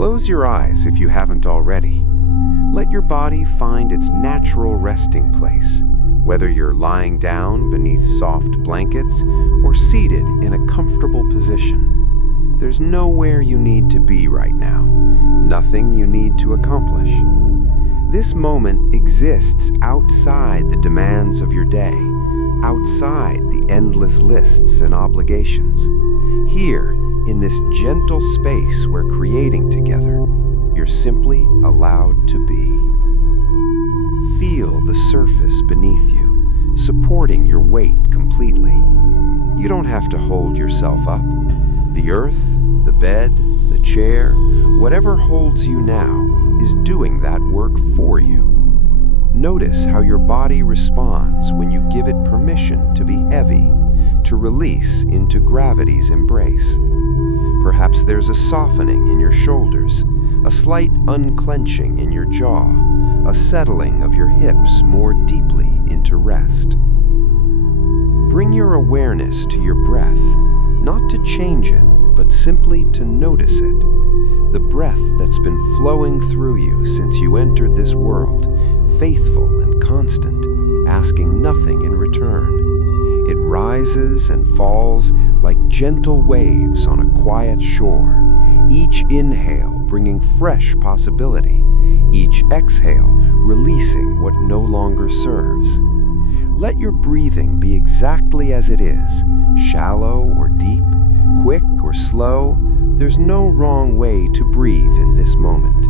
Close your eyes if you haven't already. Let your body find its natural resting place, whether you're lying down beneath soft blankets or seated in a comfortable position. There's nowhere you need to be right now, nothing you need to accomplish. This moment exists outside the demands of your day, outside the endless lists and obligations. Here, in this gentle space we're creating together, you're simply allowed to be. Feel the surface beneath you, supporting your weight completely. You don't have to hold yourself up. The earth, the bed, the chair, whatever holds you now is doing that work for you. Notice how your body responds when you give it permission to be heavy, to release into gravity's embrace. Perhaps there's a softening in your shoulders, a slight unclenching in your jaw, a settling of your hips more deeply into rest. Bring your awareness to your breath, not to change it, but simply to notice it. The breath that's been flowing through you since you entered this world, faithful and constant, asking nothing in return. It rises and falls like gentle waves on a quiet shore, each inhale bringing fresh possibility, each exhale releasing what no longer serves. Let your breathing be exactly as it is, shallow or deep, quick or slow. There's no wrong way to breathe in this moment.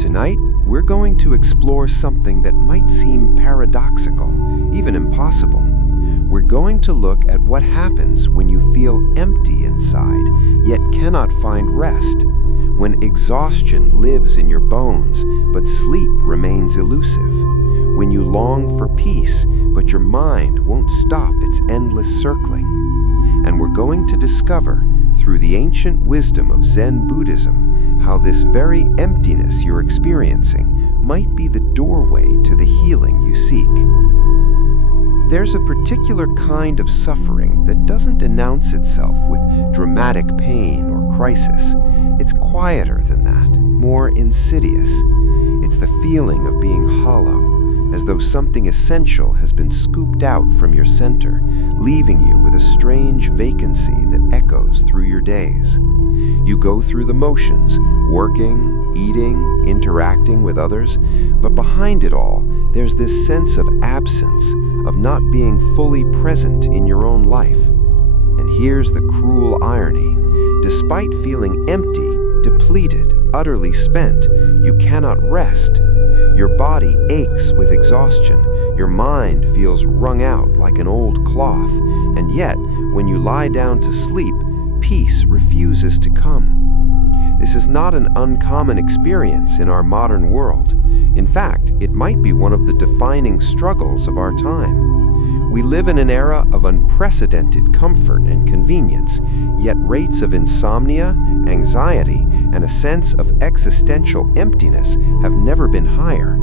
Tonight, we're going to explore something that might seem paradoxical, even impossible. We're going to look at what happens when you feel empty inside, yet cannot find rest. When exhaustion lives in your bones, but sleep remains elusive. When you long for peace, but your mind won't stop its endless circling. And we're going to discover, through the ancient wisdom of Zen Buddhism, how this very emptiness you're experiencing might be the doorway to the healing you seek. There's a particular kind of suffering that doesn't announce itself with dramatic pain or crisis. It's quieter than that, more insidious. It's the feeling of being hollow, as though something essential has been scooped out from your center, leaving you with a strange vacancy that echoes through your days. You go through the motions, working, eating, interacting with others, but behind it all, there's this sense of absence, of not being fully present in your own life. And here's the cruel irony. Despite feeling empty, depleted, utterly spent, you cannot rest. Your body aches with exhaustion, your mind feels wrung out like an old cloth, and yet, when you lie down to sleep, peace refuses to come. This is not an uncommon experience in our modern world. In fact, it might be one of the defining struggles of our time. We live in an era of unprecedented comfort and convenience, yet rates of insomnia, anxiety, and a sense of existential emptiness have never been higher.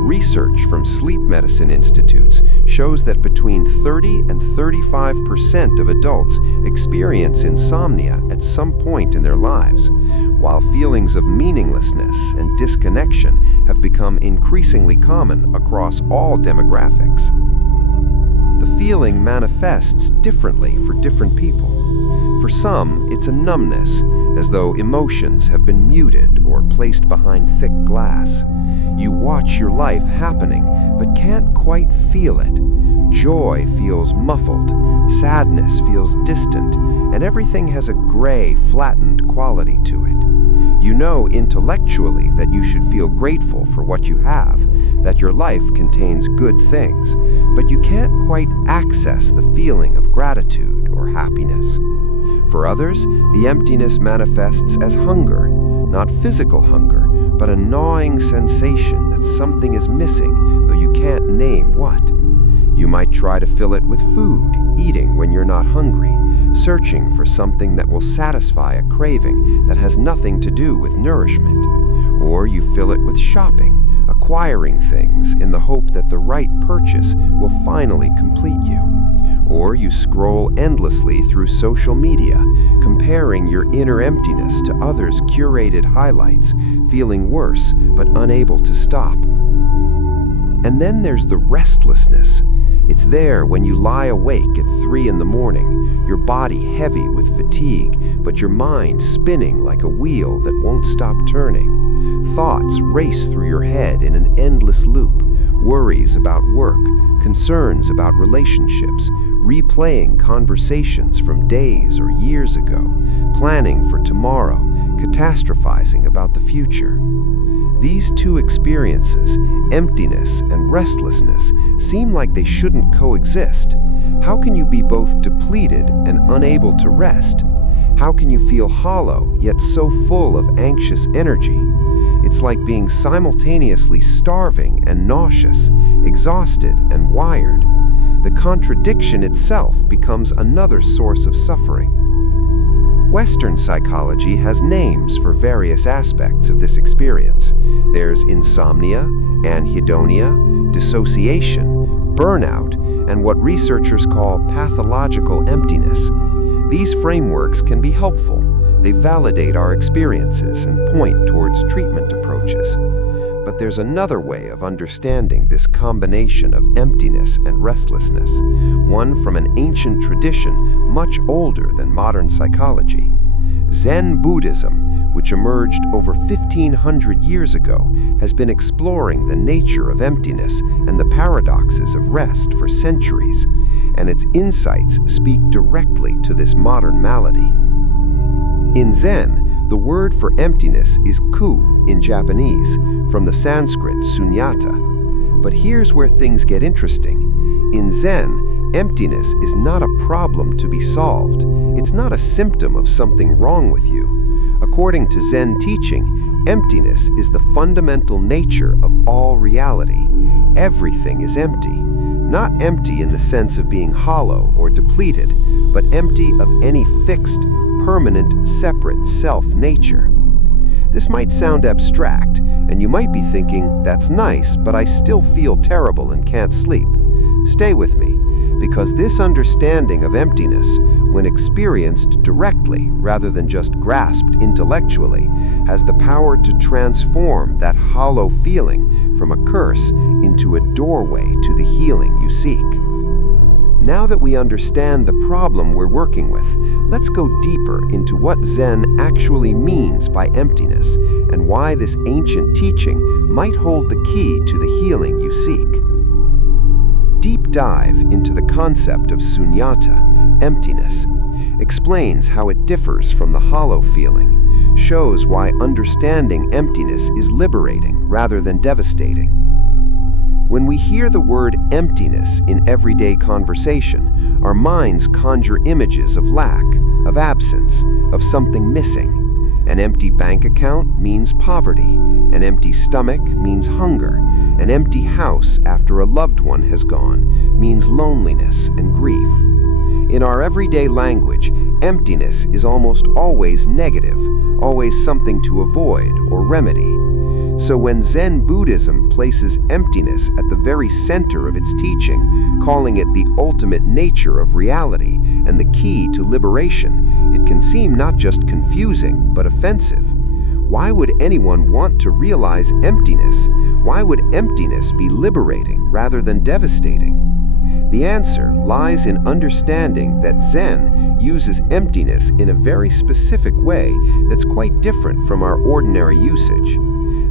Research from sleep medicine institutes shows that between 30 and 35% of adults experience insomnia at some point in their lives, while feelings of meaninglessness and disconnection have become increasingly common across all demographics. The feeling manifests differently for different people. For some, it's a numbness, as though emotions have been muted or placed behind thick glass. You watch your life happening, but can't quite feel it. Joy feels muffled, sadness feels distant, and everything has a gray, flattened quality to it. You know intellectually that you should feel grateful for what you have, that your life contains good things, but you can't quite access the feeling of gratitude or happiness. For others, the emptiness manifests as hunger, not physical hunger, but a gnawing sensation that something is missing, though you can't name what. You might try to fill it with food, eating when you're not hungry, searching for something that will satisfy a craving that has nothing to do with nourishment. Or you fill it with shopping, acquiring things in the hope that the right purchase will finally complete you. Or Or you scroll endlessly through social media, comparing your inner emptiness to others' curated highlights, feeling worse but unable to stop. And then there's the restlessness. It's there when you lie awake at 3 in the morning, your body heavy with fatigue, but your mind spinning like a wheel that won't stop turning. Thoughts race through your head in an endless loop, worries about work, concerns about relationships, replaying conversations from days or years ago, planning for tomorrow, catastrophizing about the future. These two experiences, emptiness and restlessness, seem like they shouldn't coexist. How can you be both depleted and unable to rest? How can you feel hollow, yet so full of anxious energy? It's like being simultaneously starving and nauseous, exhausted and wired. The contradiction itself becomes another source of suffering. Western psychology has names for various aspects of this experience. There's insomnia, anhedonia, dissociation, burnout, and what researchers call pathological emptiness. These frameworks can be helpful. They validate our experiences and point towards treatment approaches. But there's another way of understanding this combination of emptiness and restlessness, one from an ancient tradition much older than modern psychology. Zen Buddhism, which emerged over 1,500 years ago, has been exploring the nature of emptiness and the paradoxes of rest for centuries, and its insights speak directly to this modern malady. In Zen, the word for emptiness is ku in Japanese, from the Sanskrit sunyata. But here's where things get interesting. In Zen, emptiness is not a problem to be solved. It's not a symptom of something wrong with you. According to Zen teaching, emptiness is the fundamental nature of all reality. Everything is empty. Not empty in the sense of being hollow or depleted, but empty of any fixed, permanent, separate self-nature. This might sound abstract, and you might be thinking, that's nice, but I still feel terrible and can't sleep. Stay with me, because this understanding of emptiness, when experienced directly rather than just grasped intellectually, has the power to transform that hollow feeling from a curse into a doorway to the healing you seek. Now that we understand the problem we're working with, let's go deeper into what Zen actually means by emptiness and why this ancient teaching might hold the key to the healing you seek. Deep dive into the concept of sunyata, emptiness, explains how it differs from the hollow feeling, shows why understanding emptiness is liberating rather than devastating. When we hear the word emptiness in everyday conversation, our minds conjure images of lack, of absence, of something missing. An empty bank account means poverty. An empty stomach means hunger. An empty house after a loved one has gone means loneliness and grief. In our everyday language, emptiness is almost always negative, always something to avoid or remedy. So when Zen Buddhism places emptiness at the very center of its teaching, calling it the ultimate nature of reality and the key to liberation, it can seem not just confusing, but offensive. Why would anyone want to realize emptiness? Why would emptiness be liberating rather than devastating? The answer lies in understanding that Zen uses emptiness in a very specific way that's quite different from our ordinary usage.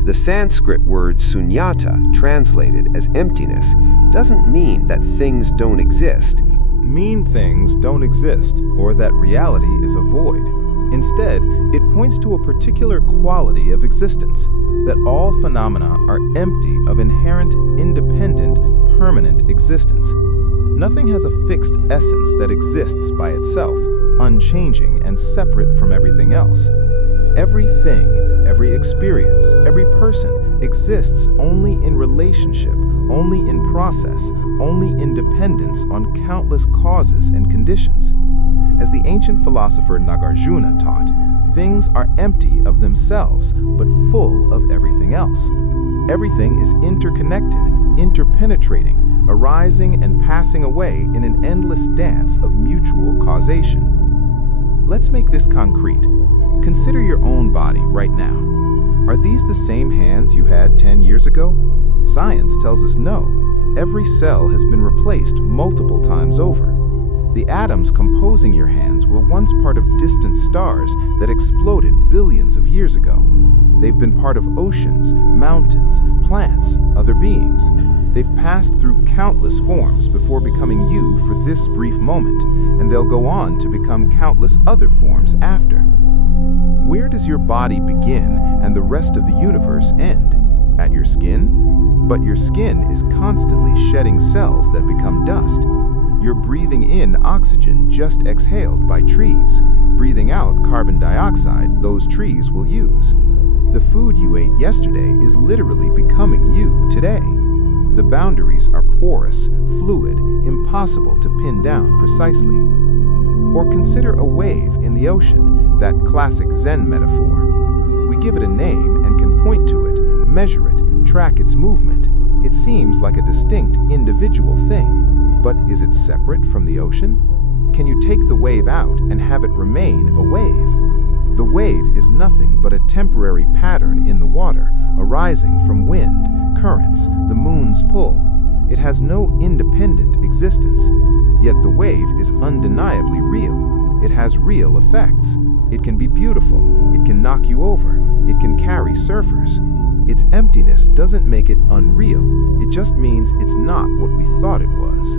The Sanskrit word sunyata, translated as emptiness, doesn't mean that things don't exist. Mean things don't exist, or that reality is a void. Instead, it points to a particular quality of existence, that all phenomena are empty of inherent, independent, permanent existence. Nothing has a fixed essence that exists by itself, unchanging and separate from everything else. Everything, every experience, every person exists only in relationship, only in process, only in dependence on countless causes and conditions. As the ancient philosopher Nagarjuna taught, things are empty of themselves, but full of everything else. Everything is interconnected, interpenetrating, arising and passing away in an endless dance of mutual causation. Let's make this concrete. Consider your own body right now. Are these the same hands you had 10 years ago? Science tells us no. Every cell has been replaced multiple times over. The atoms composing your hands were once part of distant stars that exploded billions of years ago. They've been part of oceans, mountains, plants, other beings. They've passed through countless forms before becoming you for this brief moment, and they'll go on to become countless other forms after. Where does your body begin and the rest of the universe end? At your skin? But your skin is constantly shedding cells that become dust. You're breathing in oxygen just exhaled by trees, breathing out carbon dioxide those trees will use. The food you ate yesterday is literally becoming you today. The boundaries are porous, fluid, impossible to pin down precisely. Or consider a wave in the ocean, that classic Zen metaphor. We give it a name and can point to it, measure it, track its movement. It seems like a distinct, individual thing. But is it separate from the ocean? Can you take the wave out and have it remain a wave? The wave is nothing but a temporary pattern in the water, arising from wind, currents, the moon's pull. It has no independent existence. Yet the wave is undeniably real. It has real effects. It can be beautiful. It can knock you over. It can carry surfers. Its emptiness doesn't make it unreal. It just means it's not what we thought it was.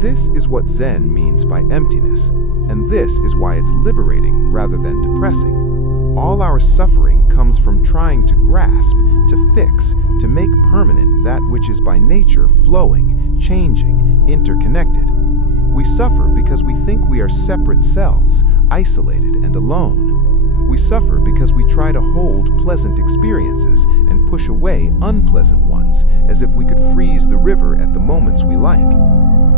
This is what Zen means by emptiness, and this is why it's liberating rather than depressing. All our suffering comes from trying to grasp, to fix, to make permanent that which is by nature flowing, changing, interconnected. We suffer because we think we are separate selves, isolated and alone. We suffer because we try to hold pleasant experiences and push away unpleasant ones, as if we could freeze the river at the moments we like.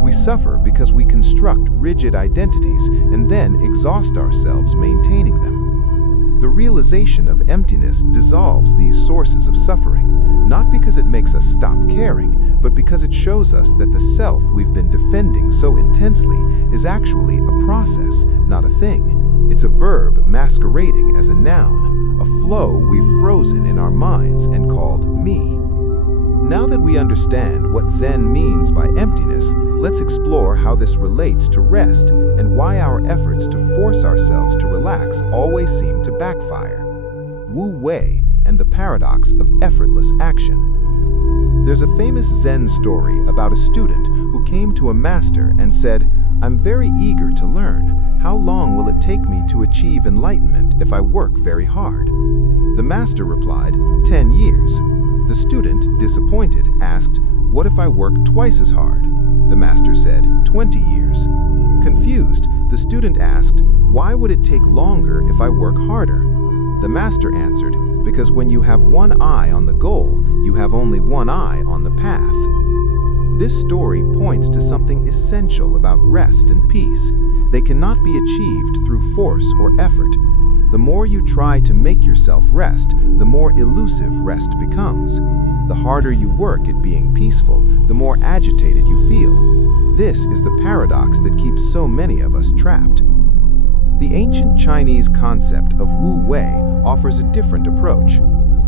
We suffer because we construct rigid identities and then exhaust ourselves maintaining them. The realization of emptiness dissolves these sources of suffering, not because it makes us stop caring, but because it shows us that the self we've been defending so intensely is actually a process, not a thing. It's a verb masquerading as a noun, a flow we've frozen in our minds and called me. Now that we understand what Zen means by emptiness, let's explore how this relates to rest and why our efforts to force ourselves to relax always seem to backfire. Wu Wei and the paradox of effortless action. There's a famous Zen story about a student who came to a master and said, "I'm very eager to learn. How long will it take me to achieve enlightenment if I work very hard?" The master replied, 10 years. The student, disappointed, asked, "What if I work twice as hard?" The master said, 20 years. Confused, the student asked, "Why would it take longer if I work harder?" The master answered, "Because when you have one eye on the goal, you have only one eye on the path." This story points to something essential about rest and peace. They cannot be achieved through force or effort. The more you try to make yourself rest, the more elusive rest becomes. The harder you work at being peaceful, the more agitated you feel. This is the paradox that keeps so many of us trapped. The ancient Chinese concept of Wu Wei offers a different approach.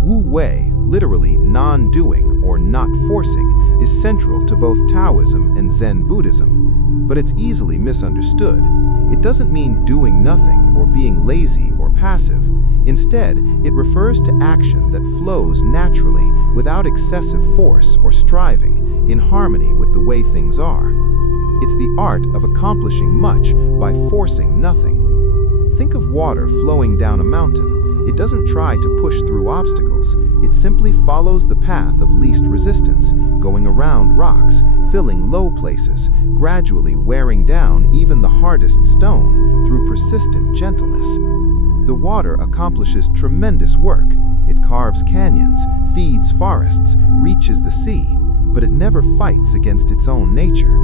Wu Wei, literally non-doing or not forcing, is central to both Taoism and Zen Buddhism, but it's easily misunderstood. It doesn't mean doing nothing or being lazy or passive. Instead, it refers to action that flows naturally without excessive force or striving, in harmony with the way things are. It's the art of accomplishing much by forcing nothing. Think of water flowing down a mountain. It doesn't try to push through obstacles. It simply follows the path of least resistance, going around rocks, filling low places, gradually wearing down even the hardest stone through persistent gentleness. The water accomplishes tremendous work. It carves canyons, feeds forests, reaches the sea, but it never fights against its own nature.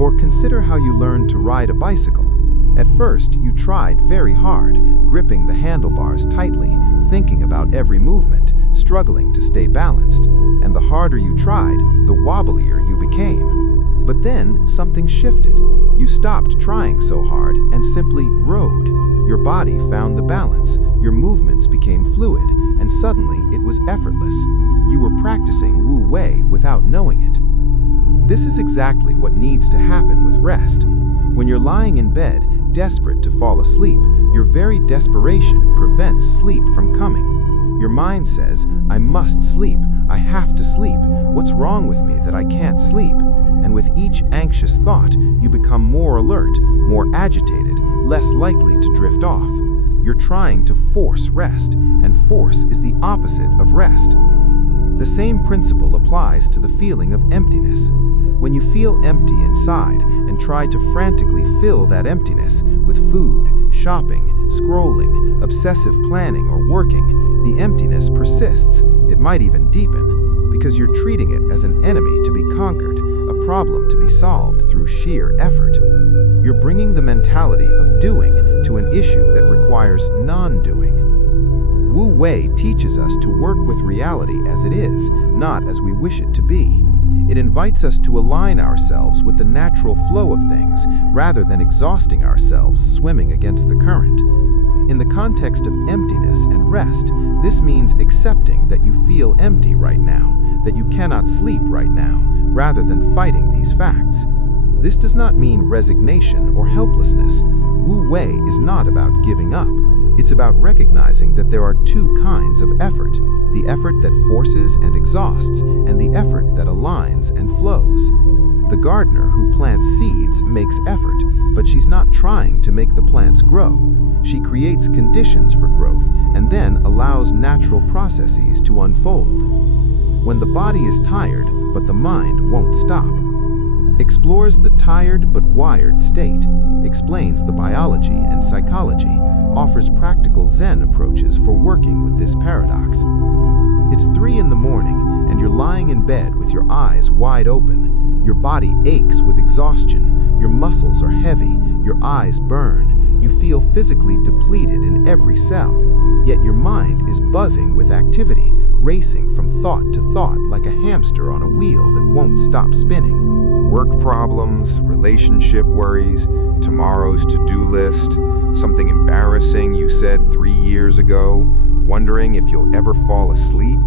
Or consider how you learn to ride a bicycle. At first, you tried very hard, gripping the handlebars tightly, thinking about every movement, struggling to stay balanced. And the harder you tried, the wobblier you became. But then, something shifted. You stopped trying so hard and simply rode. Your body found the balance, your movements became fluid, and suddenly it was effortless. You were practicing Wu Wei without knowing it. This is exactly what needs to happen with rest. When you're lying in bed, desperate to fall asleep, your very desperation prevents sleep from coming. Your mind says, I must sleep, I have to sleep, what's wrong with me that I can't sleep? And with each anxious thought, you become more alert, more agitated, less likely to drift off. You're trying to force rest, and force is the opposite of rest. The same principle applies to the feeling of emptiness. When you feel empty inside and try to frantically fill that emptiness with food, shopping, scrolling, obsessive planning, or working, the emptiness persists. It might even deepen, because you're treating it as an enemy to be conquered, a problem to be solved through sheer effort. You're bringing the mentality of doing to an issue that requires non-doing. Wu Wei teaches us to work with reality as it is, not as we wish it to be. It invites us to align ourselves with the natural flow of things, rather than exhausting ourselves swimming against the current. In the context of emptiness and rest, this means accepting that you feel empty right now, that you cannot sleep right now, rather than fighting these facts. This does not mean resignation or helplessness. Wu Wei is not about giving up. It's about recognizing that there are two kinds of effort: the effort that forces and exhausts, and the effort that aligns and flows. The gardener who plants seeds makes effort, but she's not trying to make the plants grow. She creates conditions for growth and then allows natural processes to unfold. When the body is tired, but the mind won't stop. Explores the tired but wired state, explains the biology and psychology, offers practical Zen approaches for working with this paradox. It's 3 in the morning and you're lying in bed with your eyes wide open. Your body aches with exhaustion, your muscles are heavy, your eyes burn, you feel physically depleted in every cell. Yet your mind is buzzing with activity, racing from thought to thought like a hamster on a wheel that won't stop spinning. Work problems, relationship worries, tomorrow's to-do list, something embarrassing you said 3 years ago, wondering if you'll ever fall asleep,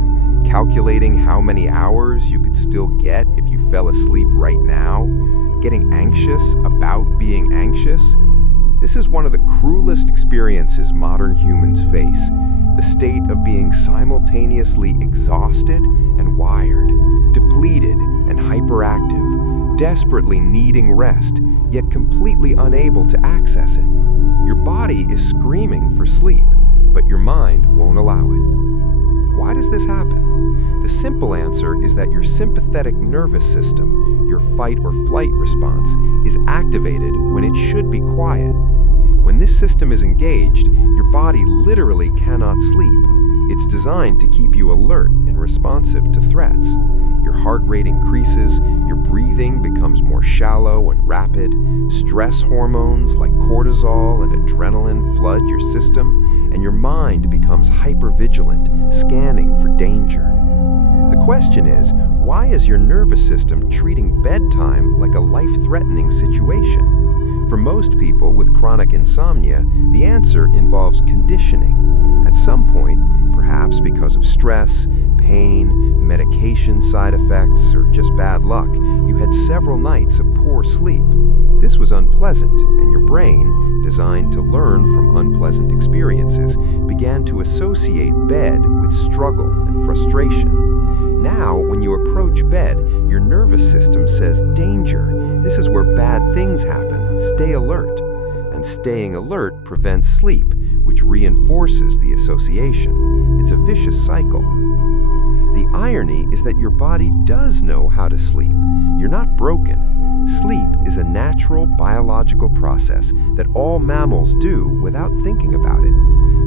calculating how many hours you could still get if you fell asleep right now, getting anxious about being anxious. This is one of the cruelest experiences modern humans face, the state of being simultaneously exhausted and wired, depleted and hyperactive, desperately needing rest, yet completely unable to access it. Your body is screaming for sleep, but your mind won't allow it. Why does this happen? The simple answer is that your sympathetic nervous system, your fight or flight response, is activated when it should be quiet. When this system is engaged, your body literally cannot sleep. It's designed to keep you alert and responsive to threats. Your heart rate increases, your breathing becomes more shallow and rapid, stress hormones like cortisol and adrenaline flood your system, and your mind becomes hypervigilant, scanning for danger. The question is, why is your nervous system treating bedtime like a life-threatening situation? For most people with chronic insomnia, the answer involves conditioning. At some point, perhaps because of stress, pain, medication side effects, or just bad luck, you had several nights of poor sleep. This was unpleasant, and your brain, designed to learn from unpleasant experiences, began to associate bed with struggle and frustration. Now, when you approach bed, your nervous system says, "Danger, this is where bad things happen, stay alert." And staying alert prevents sleep, which reinforces the association. It's a vicious cycle. The irony is that your body does know how to sleep. You're not broken. Sleep is a natural biological process that all mammals do without thinking about it.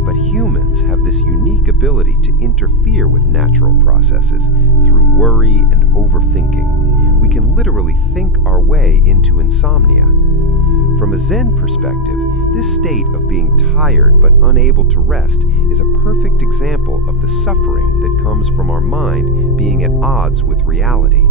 But humans have this unique ability to interfere with natural processes through worry and overthinking. We can literally think our way into insomnia. From a Zen perspective, this state of being tired but unable to rest is a perfect example of the suffering that comes from our mind being at odds with reality.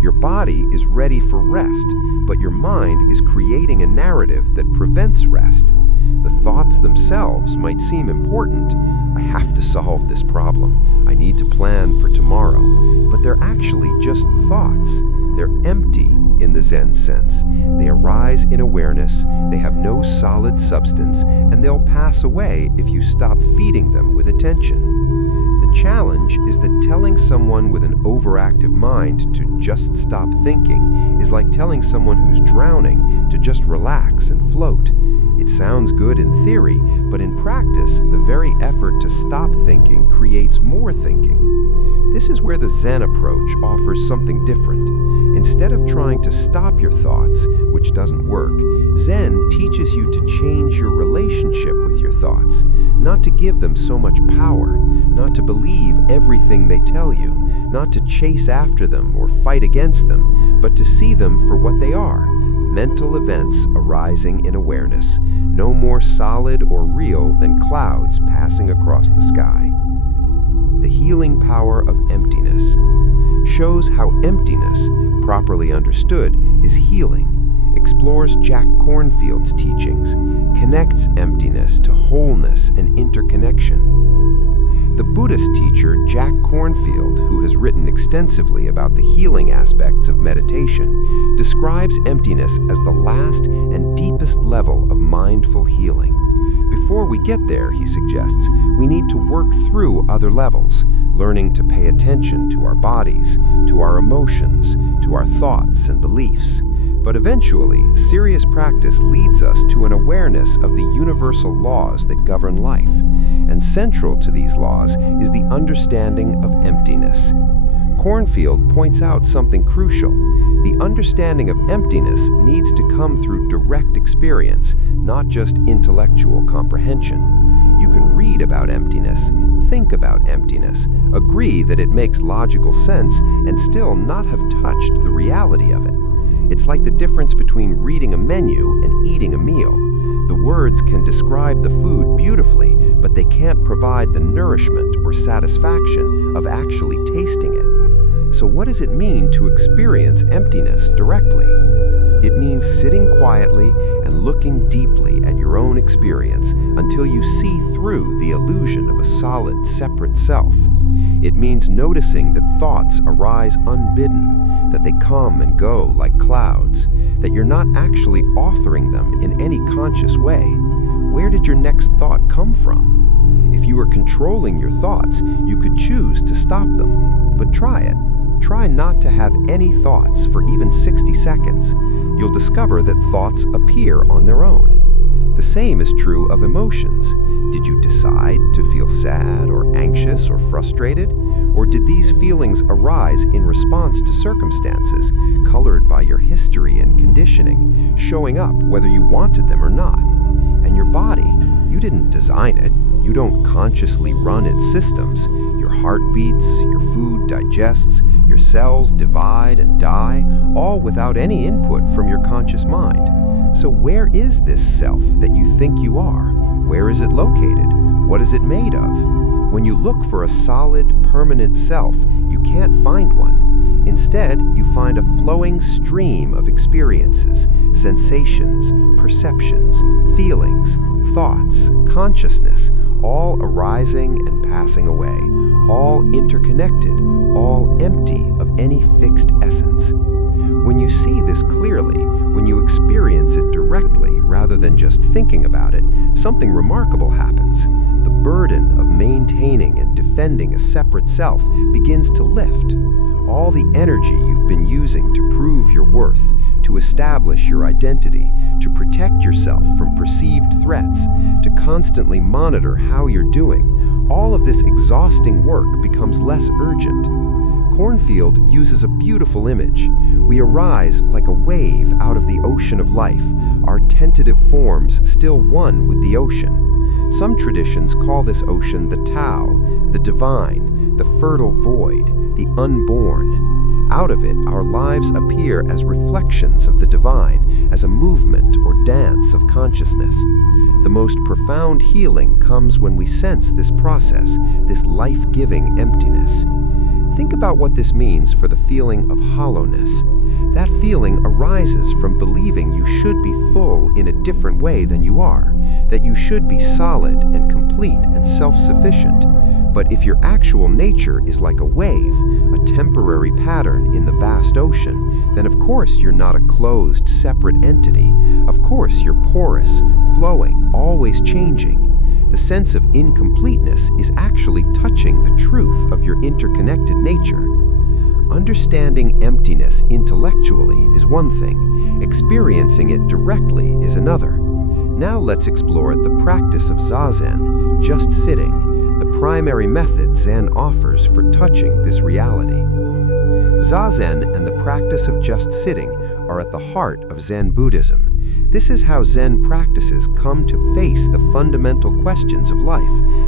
Your body is ready for rest, but your mind is creating a narrative that prevents rest. The thoughts themselves might seem important. I have to solve this problem. I need to plan for tomorrow. But they're actually just thoughts. They're empty in the Zen sense. They arise in awareness, they have no solid substance, and they'll pass away if you stop feeding them with attention. The challenge is that telling someone with an overactive mind to just stop thinking is like telling someone who's drowning to just relax and float. It sounds good in theory, but in practice, the very effort to stop thinking creates more thinking. This is where the Zen approach offers something different. Instead of trying to stop your thoughts, which doesn't work, Zen teaches you to change your relationship with your thoughts, not to give them so much power, not to believe everything they tell you, not to chase after them or fight against them, but to see them for what they are. Mental events arising in awareness, no more solid or real than clouds passing across the sky. The healing power of emptiness shows how emptiness, properly understood, is healing, explores Jack Kornfield's teachings, connects emptiness to wholeness and interconnection. The Buddhist teacher Jack Kornfield, who has written extensively about the healing aspects of meditation, describes emptiness as the last and deepest level of mindful healing. Before we get there, he suggests, we need to work through other levels, learning to pay attention to our bodies, to our emotions, to our thoughts and beliefs. But eventually, serious practice leads us to an awareness of the universal laws that govern life. And central to these laws is the understanding of emptiness. Kornfield points out something crucial. The understanding of emptiness needs to come through direct experience, not just intellectual comprehension. You can read about emptiness, think about emptiness, agree that it makes logical sense, and still not have touched the reality of it. It's like the difference between reading a menu and eating a meal. The words can describe the food beautifully, but they can't provide the nourishment or satisfaction of actually tasting it. So what does it mean to experience emptiness directly? It means sitting quietly and looking deeply at your own experience until you see through the illusion of a solid, separate self. It means noticing that thoughts arise unbidden, that they come and go like clouds, that you're not actually authoring them in any conscious way. Where did your next thought come from? If you were controlling your thoughts, you could choose to stop them. But try it. Try not to have any thoughts for even 60 seconds. You'll discover that thoughts appear on their own. The same is true of emotions. Did you decide to feel sad or anxious or frustrated? Or did these feelings arise in response to circumstances, colored by your history and conditioning, showing up whether you wanted them or not? And your body, you didn't design it. You don't consciously run its systems. Your heart beats, your food digests, your cells divide and die, all without any input from your conscious mind. So where is this self that you think you are? Where is it located? What is it made of? When you look for a solid, permanent self, you can't find one. Instead, you find a flowing stream of experiences, sensations, perceptions, feelings, thoughts, consciousness, all arising and passing away, all interconnected, all empty of any fixed essence. When you see this clearly, when you experience it directly rather than just thinking about it, something remarkable happens. The burden of maintaining and defending a separate self begins to lift. All the energy you've been using to prove your worth, to establish your identity, to protect yourself from perceived threats, to constantly monitor how you're doing, all of this exhausting work becomes less urgent. Kornfield uses a beautiful image. We arise like a wave out of the ocean of life, our tentative forms still one with the ocean. Some traditions call this ocean the Tao, the divine, the fertile void, the unborn. Out of it, our lives appear as reflections of the divine, as a movement or dance. emptiness of consciousness. The most profound healing comes when we sense this process, this life-giving emptiness. Think about what this means for the feeling of hollowness. That feeling arises from believing you should be full in a different way than you are, that you should be solid and complete and self-sufficient. But if your actual nature is like a wave, a temporary pattern in the vast ocean, then of course you're not a closed, separate entity. Of course you're porous, flowing, always changing. The sense of incompleteness is actually touching the truth of your interconnected nature. Understanding emptiness intellectually is one thing, experiencing it directly is another. Now let's explore the practice of Zazen, just sitting, the primary method Zen offers for touching this reality. Zazen and the practice of just sitting are at the heart of Zen Buddhism. This is how Zen practices come to face the fundamental questions of life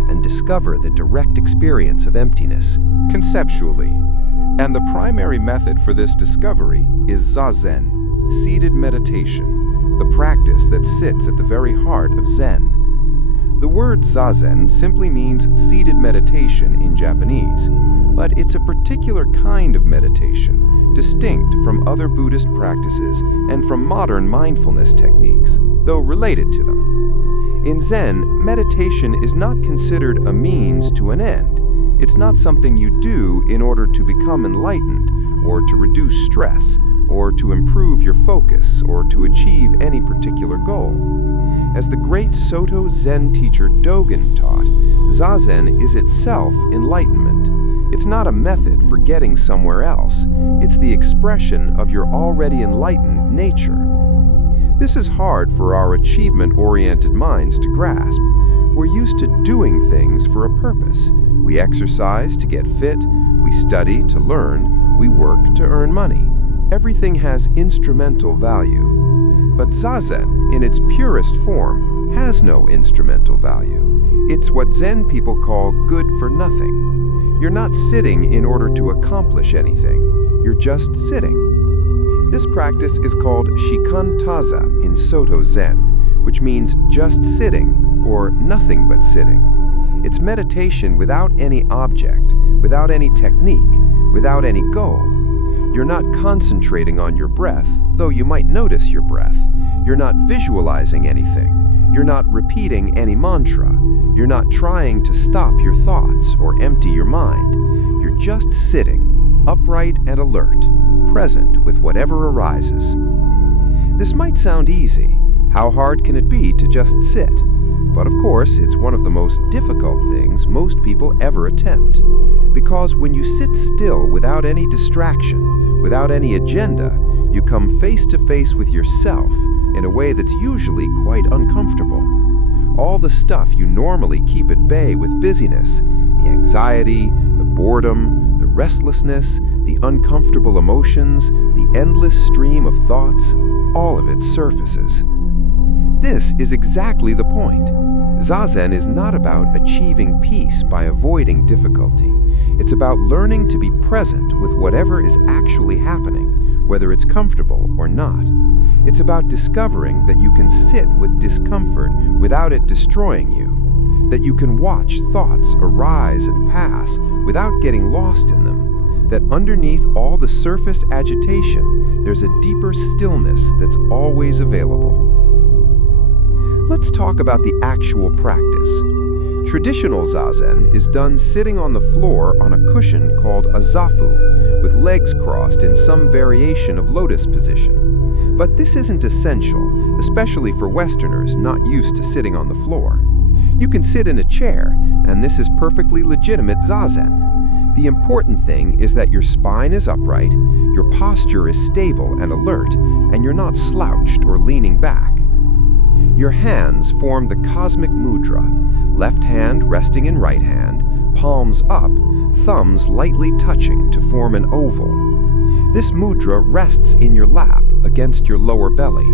and discover the direct experience of emptiness. Conceptually, and the primary method for this discovery is Zazen, seated meditation, the practice that sits at the very heart of Zen. The word Zazen simply means seated meditation in Japanese, but it's a particular kind of meditation, distinct from other Buddhist practices and from modern mindfulness techniques, though related to them. In Zen, meditation is not considered a means to an end. It's not something you do in order to become enlightened, or to reduce stress, or to improve your focus, or to achieve any particular goal. As the great Soto Zen teacher Dogen taught, Zazen is itself enlightenment. It's not a method for getting somewhere else. It's the expression of your already enlightened nature. This is hard for our achievement-oriented minds to grasp. We're used to doing things for a purpose. We exercise to get fit, we study to learn, we work to earn money. Everything has instrumental value. But Zazen, in its purest form, has no instrumental value. It's what Zen people call good for nothing. You're not sitting in order to accomplish anything. You're just sitting. This practice is called shikantaza in Soto Zen, which means just sitting or nothing but sitting. It's meditation without any object, without any technique, without any goal. You're not concentrating on your breath, though you might notice your breath. You're not visualizing anything. You're not repeating any mantra. You're not trying to stop your thoughts or empty your mind. You're just sitting, upright and alert, present with whatever arises. This might sound easy. How hard can it be to just sit? But of course, it's one of the most difficult things most people ever attempt. Because when you sit still without any distraction, without any agenda, you come face to face with yourself in a way that's usually quite uncomfortable. All the stuff you normally keep at bay with busyness, the anxiety, the boredom, the restlessness, the uncomfortable emotions, the endless stream of thoughts, all of it surfaces. This is exactly the point. Zazen is not about achieving peace by avoiding difficulty. It's about learning to be present with whatever is actually happening, whether it's comfortable or not. It's about discovering that you can sit with discomfort without it destroying you, that you can watch thoughts arise and pass without getting lost in them, that underneath all the surface agitation, there's a deeper stillness that's always available. Let's talk about the actual practice. Traditional Zazen is done sitting on the floor on a cushion called a zafu, with legs crossed in some variation of lotus position. But this isn't essential, especially for Westerners not used to sitting on the floor. You can sit in a chair, and this is perfectly legitimate Zazen. The important thing is that your spine is upright, your posture is stable and alert, and you're not slouched or leaning back. Your hands form the cosmic mudra, left hand resting in right hand, palms up, thumbs lightly touching to form an oval. This mudra rests in your lap against your lower belly.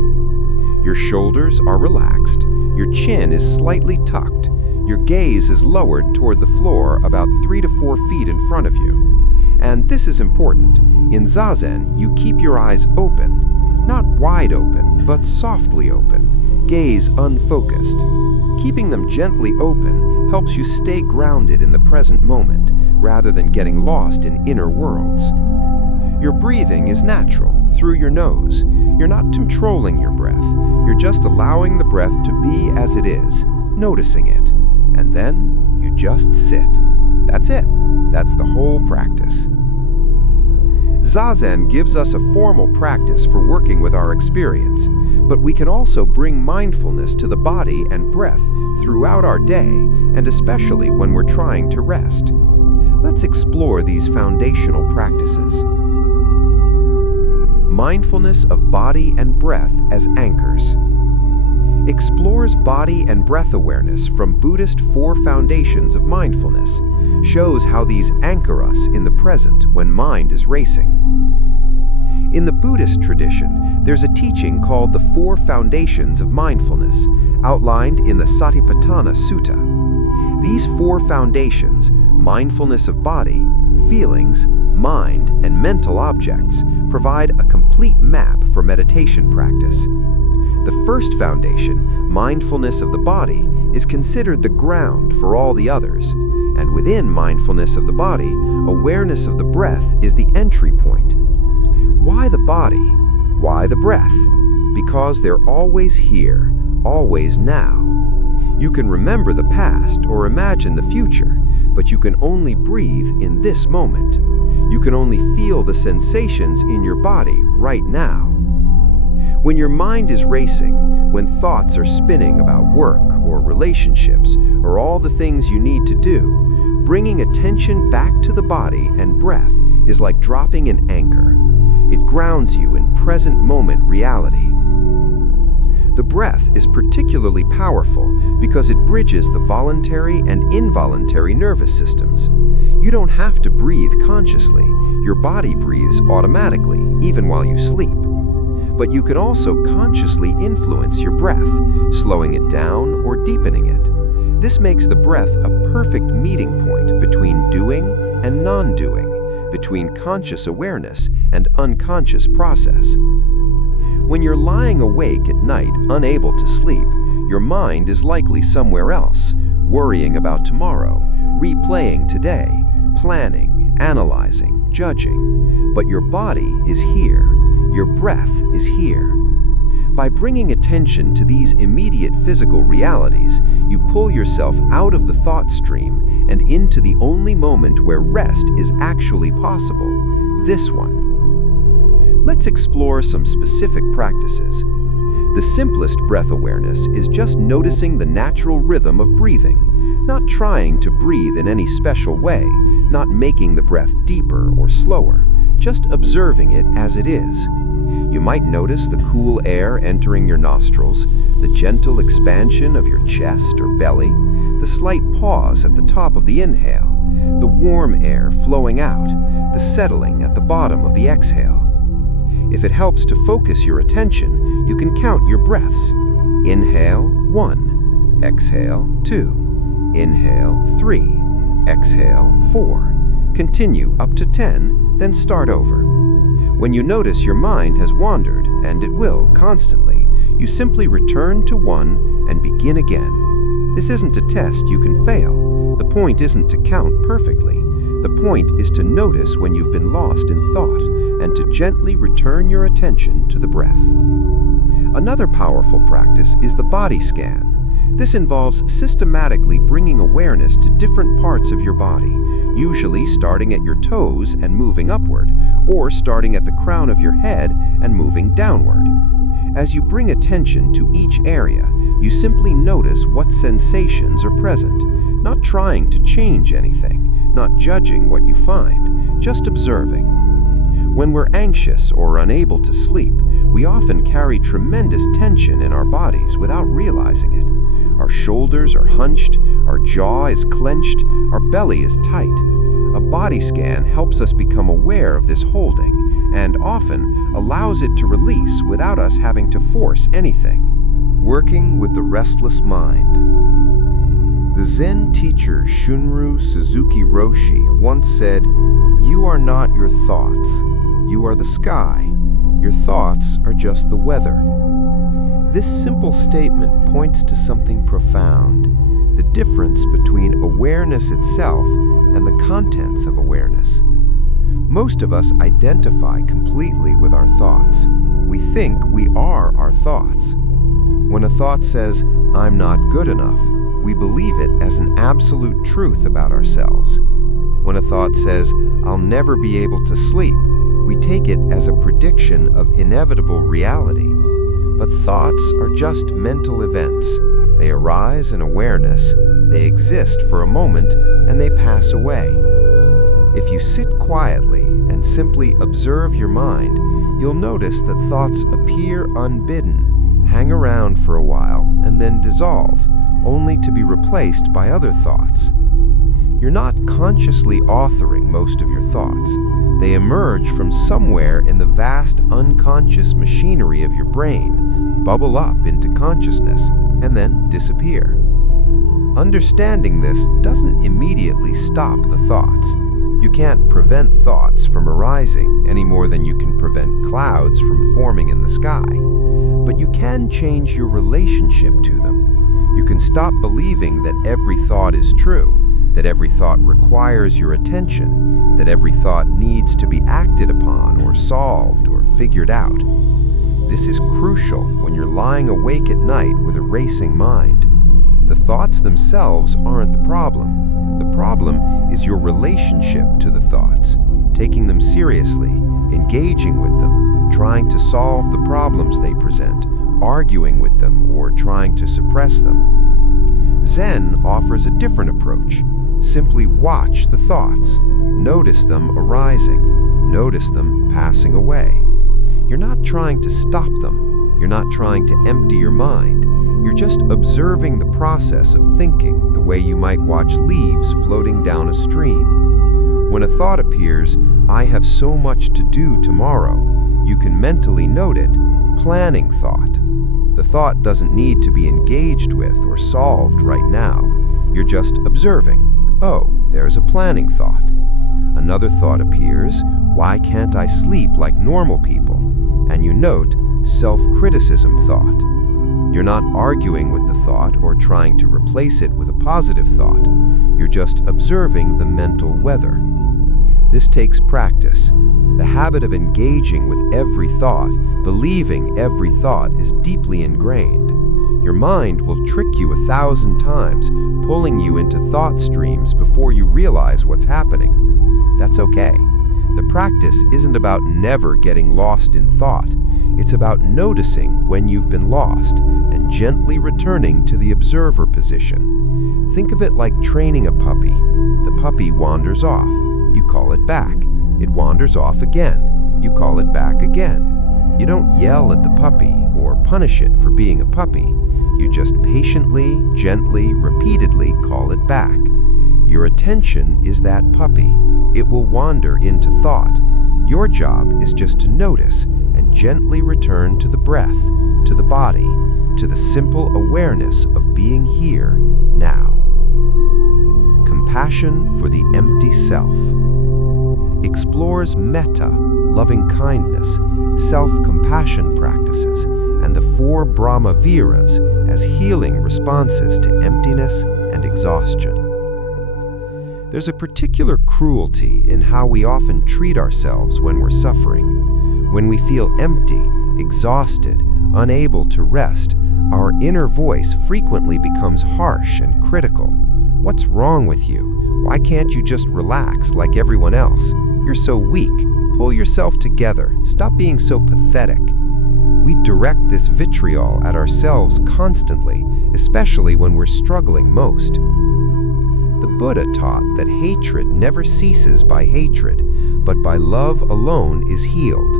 Your shoulders are relaxed, your chin is slightly tucked, your gaze is lowered toward the floor about 3 to 4 feet in front of you. And this is important. In Zazen, you keep your eyes open, not wide open, but softly open, gaze unfocused. Keeping them gently open helps you stay grounded in the present moment rather than getting lost in inner worlds. Your breathing is natural, through your nose. You're not controlling your breath. You're just allowing the breath to be as it is, noticing it. And then you just sit. That's it. That's the whole practice. Zazen gives us a formal practice for working with our experience, but we can also bring mindfulness to the body and breath throughout our day, and especially when we're trying to rest. Let's explore these foundational practices. Mindfulness of body and breath as anchors. Explores body and breath awareness from Buddhist 4 foundations of mindfulness, shows how these anchor us in the present when mind is racing. In the Buddhist tradition, there's a teaching called the 4 foundations of mindfulness, outlined in the Satipatthana Sutta. These 4 foundations, mindfulness of body, feelings, mind, and mental objects, provide a complete map for meditation practice. The first foundation, mindfulness of the body, is considered the ground for all the others, and within mindfulness of the body, awareness of the breath is the entry point. Why the body? Why the breath? Because they're always here, always now. You can remember the past or imagine the future, but you can only breathe in this moment. You can only feel the sensations in your body right now. When your mind is racing, when thoughts are spinning about work or relationships or all the things you need to do, bringing attention back to the body and breath is like dropping an anchor. It grounds you in present moment reality. The breath is particularly powerful because it bridges the voluntary and involuntary nervous systems. You don't have to breathe consciously. Your body breathes automatically, even while you sleep. But you can also consciously influence your breath, slowing it down or deepening it. This makes the breath a perfect meeting point between doing and non-doing, between conscious awareness and unconscious process. When you're lying awake at night, unable to sleep, your mind is likely somewhere else, worrying about tomorrow, replaying today, planning, analyzing, judging. But your body is here. Your breath is here. By bringing attention to these immediate physical realities, you pull yourself out of the thought stream and into the only moment where rest is actually possible, this one. Let's explore some specific practices. The simplest breath awareness is just noticing the natural rhythm of breathing, not trying to breathe in any special way, not making the breath deeper or slower, just observing it as it is. You might notice the cool air entering your nostrils, the gentle expansion of your chest or belly, the slight pause at the top of the inhale, the warm air flowing out, the settling at the bottom of the exhale. If it helps to focus your attention, you can count your breaths. Inhale 1, exhale 2, inhale 3, exhale 4. Continue up to 10, then start over. When you notice your mind has wandered, and it will constantly, you simply return to 1 and begin again. This isn't a test you can fail. The point isn't to count perfectly. The point is to notice when you've been lost in thought and to gently return your attention to the breath. Another powerful practice is the body scan. This involves systematically bringing awareness to different parts of your body, usually starting at your toes and moving upward, or starting at the crown of your head and moving downward. As you bring attention to each area, you simply notice what sensations are present, not trying to change anything, not judging what you find, just observing. When we're anxious or unable to sleep, we often carry tremendous tension in our bodies without realizing it. Our shoulders are hunched, our jaw is clenched, our belly is tight. A body scan helps us become aware of this holding and often allows it to release without us having to force anything. Working with the restless mind. The Zen teacher Shunryu Suzuki Roshi once said, "You are not your thoughts. You are the sky. Your thoughts are just the weather." This simple statement points to something profound, the difference between awareness itself and the contents of awareness. Most of us identify completely with our thoughts. We think we are our thoughts. When a thought says, "I'm not good enough," we believe it as an absolute truth about ourselves. When a thought says, "I'll never be able to sleep," we take it as a prediction of inevitable reality. But thoughts are just mental events. They arise in awareness, they exist for a moment, and they pass away. If you sit quietly and simply observe your mind, you'll notice that thoughts appear unbidden, hang around for a while, and then dissolve, only to be replaced by other thoughts. You're not consciously authoring most of your thoughts. They emerge from somewhere in the vast unconscious machinery of your brain, bubble up into consciousness, and then disappear. Understanding this doesn't immediately stop the thoughts. You can't prevent thoughts from arising any more than you can prevent clouds from forming in the sky. But you can change your relationship to them. You can stop believing that every thought is true, that every thought requires your attention, that every thought needs to be acted upon or solved or figured out. This is crucial when you're lying awake at night with a racing mind. The thoughts themselves aren't the problem. The problem is your relationship to the thoughts, taking them seriously, engaging with them, trying to solve the problems they present, arguing with them, or trying to suppress them. Zen offers a different approach. Simply watch the thoughts. Notice them arising. Notice them passing away. You're not trying to stop them. You're not trying to empty your mind. You're just observing the process of thinking the way you might watch leaves floating down a stream. When a thought appears, "I have so much to do tomorrow," you can mentally note it, planning thought. The thought doesn't need to be engaged with or solved right now. You're just observing. Oh, there's a planning thought. Another thought appears, "Why can't I sleep like normal people?" And you note self-criticism thought. You're not arguing with the thought or trying to replace it with a positive thought. You're just observing the mental weather. This takes practice. The habit of engaging with every thought, believing every thought, is deeply ingrained. Your mind will trick you 1,000 times, pulling you into thought streams before you realize what's happening. That's okay. The practice isn't about never getting lost in thought. It's about noticing when you've been lost and gently returning to the observer position. Think of it like training a puppy. The puppy wanders off. You call it back. It wanders off again. You call it back again. You don't yell at the puppy or punish it for being a puppy. You just patiently, gently, repeatedly call it back. Your attention is that puppy. It will wander into thought. Your job is just to notice and gently return to the breath, to the body, to the simple awareness of being here now. Compassion for the empty self explores metta, loving kindness, self-compassion practices, and the 4 Brahma Viras as healing responses to emptiness and exhaustion. There's a particular cruelty in how we often treat ourselves when we're suffering. When we feel empty, exhausted, unable to rest, our inner voice frequently becomes harsh and critical. What's wrong with you? Why can't you just relax like everyone else? You're so weak. Pull yourself together. Stop being so pathetic. We direct this vitriol at ourselves constantly, especially when we're struggling most. The Buddha taught that hatred never ceases by hatred, but by love alone is healed.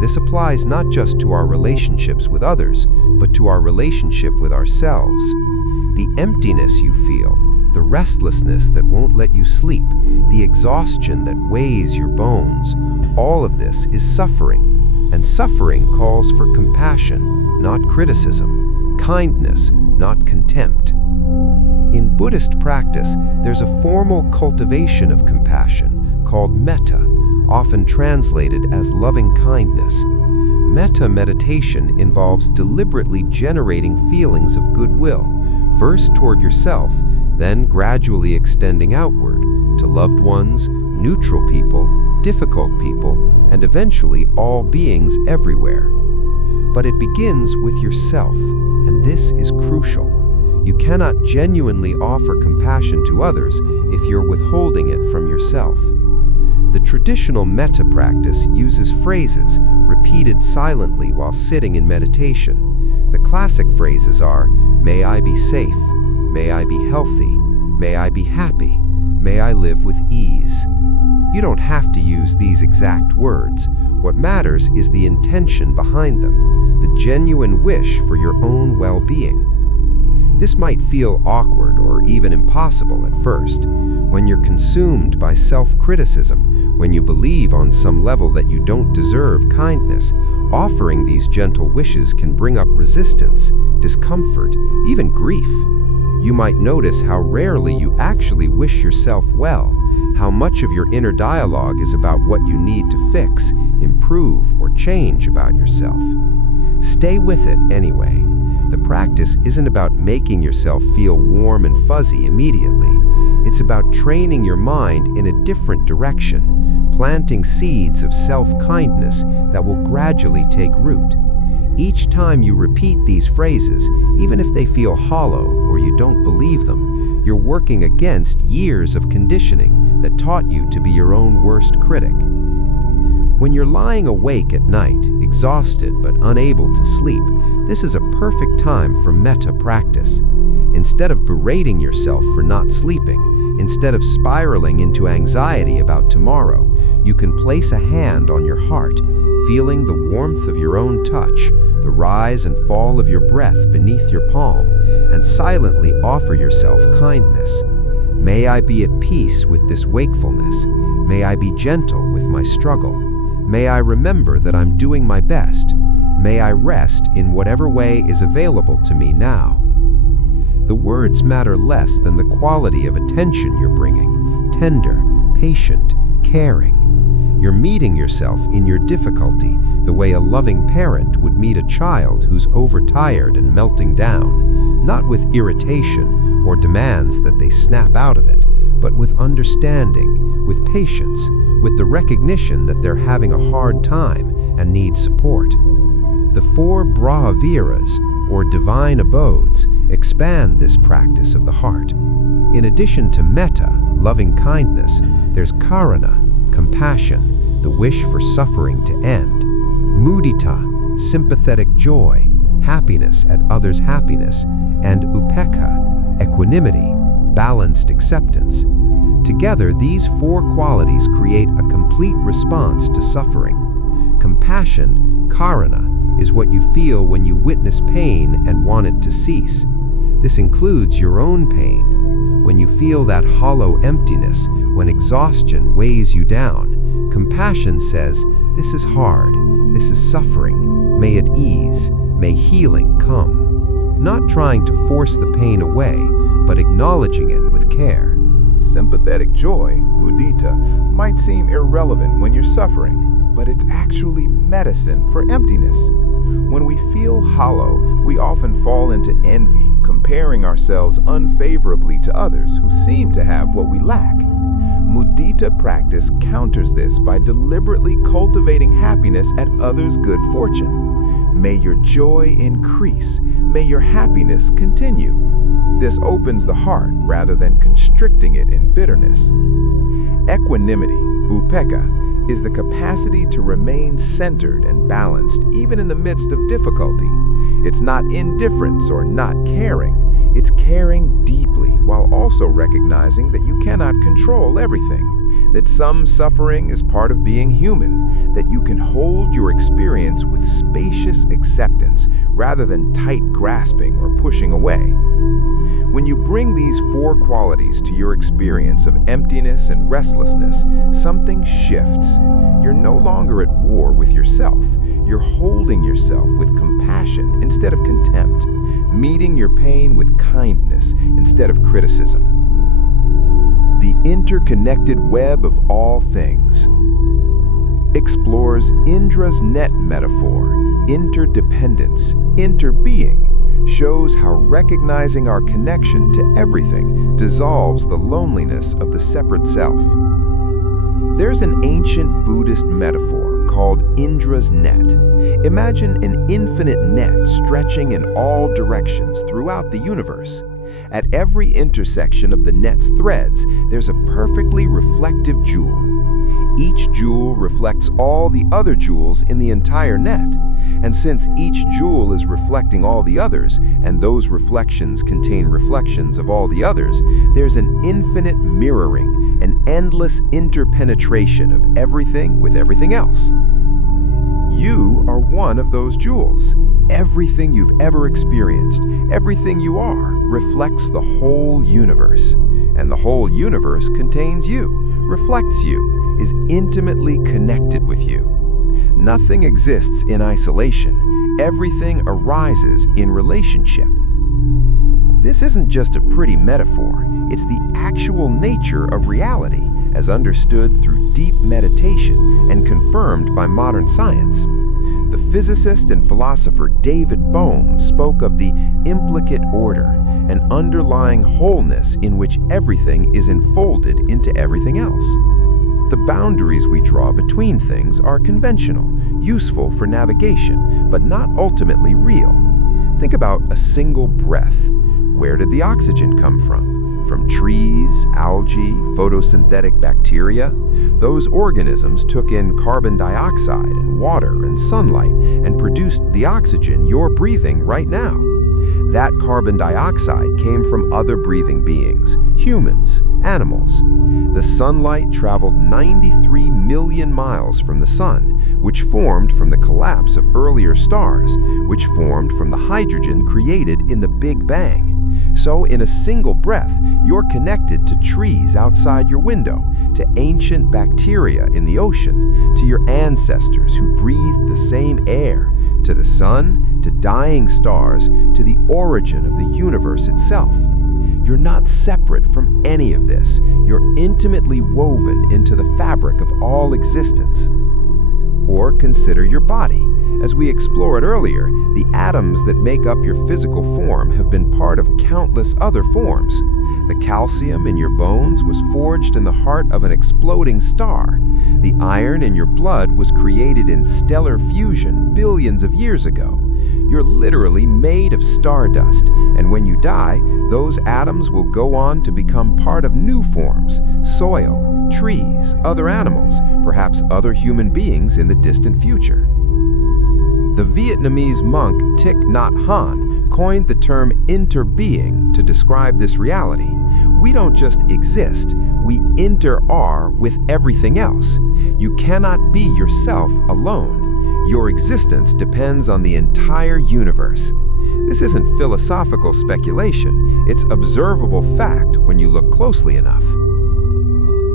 This applies not just to our relationships with others, but to our relationship with ourselves. The emptiness you feel, the restlessness that won't let you sleep, the exhaustion that weighs your bones, all of this is suffering. And suffering calls for compassion, not criticism, kindness, not contempt. In Buddhist practice, there's a formal cultivation of compassion called metta, often translated as loving kindness. Metta meditation involves deliberately generating feelings of goodwill, first toward yourself, then gradually extending outward to loved ones, neutral people, difficult people, and eventually all beings everywhere. But it begins with yourself, and this is crucial. You cannot genuinely offer compassion to others if you're withholding it from yourself. The traditional metta practice uses phrases repeated silently while sitting in meditation. The classic phrases are, "May I be safe," "May I be healthy," "May I be happy," "May I live with ease." You don't have to use these exact words. What matters is the intention behind them, the genuine wish for your own well-being. This might feel awkward or even impossible at first. When you're consumed by self-criticism, when you believe on some level that you don't deserve kindness, offering these gentle wishes can bring up resistance, discomfort, even grief. You might notice how rarely you actually wish yourself well, how much of your inner dialogue is about what you need to fix, improve, or change about yourself. Stay with it anyway. The practice isn't about making yourself feel warm and fuzzy immediately. It's about training your mind in a different direction, planting seeds of self-kindness that will gradually take root. Each time you repeat these phrases, even if they feel hollow or you don't believe them, you're working against years of conditioning that taught you to be your own worst critic. When you're lying awake at night, exhausted but unable to sleep, this is a perfect time for metta practice. Instead of berating yourself for not sleeping, instead of spiraling into anxiety about tomorrow, you can place a hand on your heart, feeling the warmth of your own touch, the rise and fall of your breath beneath your palm, and silently offer yourself kindness. May I be at peace with this wakefulness. May I be gentle with my struggle. May I remember that I'm doing my best. May I rest in whatever way is available to me now. The words matter less than the quality of attention you're bringing, tender, patient, caring. You're meeting yourself in your difficulty the way a loving parent would meet a child who's overtired and melting down, not with irritation or demands that they snap out of it, but with understanding, with patience, with the recognition that they're having a hard time and need support. The 4 Brahaviharas, or divine abodes, expand this practice of the heart. In addition to metta, loving kindness, there's karuna, compassion, the wish for suffering to end, mudita, sympathetic joy, happiness at others' happiness, and upekkha, equanimity, balanced acceptance. Together, these 4 qualities create a complete response to suffering. Compassion, karuna, is what you feel when you witness pain and want it to cease. This includes your own pain. When you feel that hollow emptiness, when exhaustion weighs you down, compassion says, "This is hard, this is suffering, may it ease, may healing come." Not trying to force the pain away, but acknowledging it with care. Sympathetic joy, mudita, might seem irrelevant when you're suffering, but it's actually medicine for emptiness. When we feel hollow, we often fall into envy, comparing ourselves unfavorably to others who seem to have what we lack. Mudita practice counters this by deliberately cultivating happiness at others' good fortune. May your joy increase. May your happiness continue. This opens the heart rather than constricting it in bitterness. Equanimity, upekkha, is the capacity to remain centered and balanced even in the midst of difficulty. It's not indifference or not caring. It's caring deeply while also recognizing that you cannot control everything, that some suffering is part of being human, that you can hold your experience with spacious acceptance rather than tight grasping or pushing away. When you bring these 4 qualities to your experience of emptiness and restlessness, something shifts. You're no longer at war with yourself. You're holding yourself with compassion instead of contempt, meeting your pain with kindness instead of criticism. The interconnected web of all things. explores Indra's net metaphor, interdependence, interbeing, shows how recognizing our connection to everything dissolves the loneliness of the separate self. There's an ancient Buddhist metaphor called Indra's net. Imagine an infinite net stretching in all directions throughout the universe. At every intersection of the net's threads, there's a perfectly reflective jewel. Each jewel reflects all the other jewels in the entire net. And since each jewel is reflecting all the others, and those reflections contain reflections of all the others, there's an infinite mirroring, an endless interpenetration of everything with everything else. You are one of those jewels. Everything you've ever experienced, everything you are, reflects the whole universe. And the whole universe contains you, reflects you, is intimately connected with you. Nothing exists in isolation. Everything arises in relationship. This isn't just a pretty metaphor. It's the actual nature of reality, as understood through deep meditation and confirmed by modern science. The physicist and philosopher David Bohm spoke of the implicate order, an underlying wholeness in which everything is enfolded into everything else. The boundaries we draw between things are conventional, useful for navigation, but not ultimately real. Think about a single breath. Where did the oxygen come from? From trees, algae, photosynthetic bacteria? Those organisms took in carbon dioxide and water and sunlight and produced the oxygen you're breathing right now. That carbon dioxide came from other breathing beings, humans, animals. The sunlight traveled 93 million miles from the sun, which formed from the collapse of earlier stars, which formed from the hydrogen created in the Big Bang. So in a single breath, you're connected to trees outside your window, to ancient bacteria in the ocean, to your ancestors who breathed the same air, to the sun, to dying stars, to the origin of the universe itself. You're not separate from any of this. You're intimately woven into the fabric of all existence. Or consider your body. As we explored earlier, the atoms that make up your physical form have been part of countless other forms. The calcium in your bones was forged in the heart of an exploding star. The iron in your blood was created in stellar fusion billions of years ago. You're literally made of stardust, and when you die, those atoms will go on to become part of new forms, soil, trees, other animals, perhaps other human beings in the distant future. The Vietnamese monk Thich Nhat Hanh coined the term interbeing to describe this reality. We don't just exist, we inter-are with everything else. You cannot be yourself alone. Your existence depends on the entire universe. This isn't philosophical speculation, it's observable fact when you look closely enough.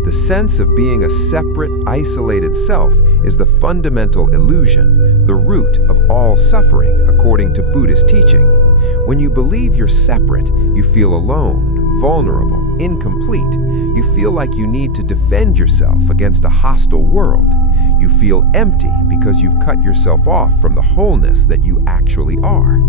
The sense of being a separate, isolated self is the fundamental illusion, the root of all suffering, according to Buddhist teaching. When you believe you're separate, you feel alone, vulnerable, incomplete. You feel like you need to defend yourself against a hostile world. You feel empty because you've cut yourself off from the wholeness that you actually are.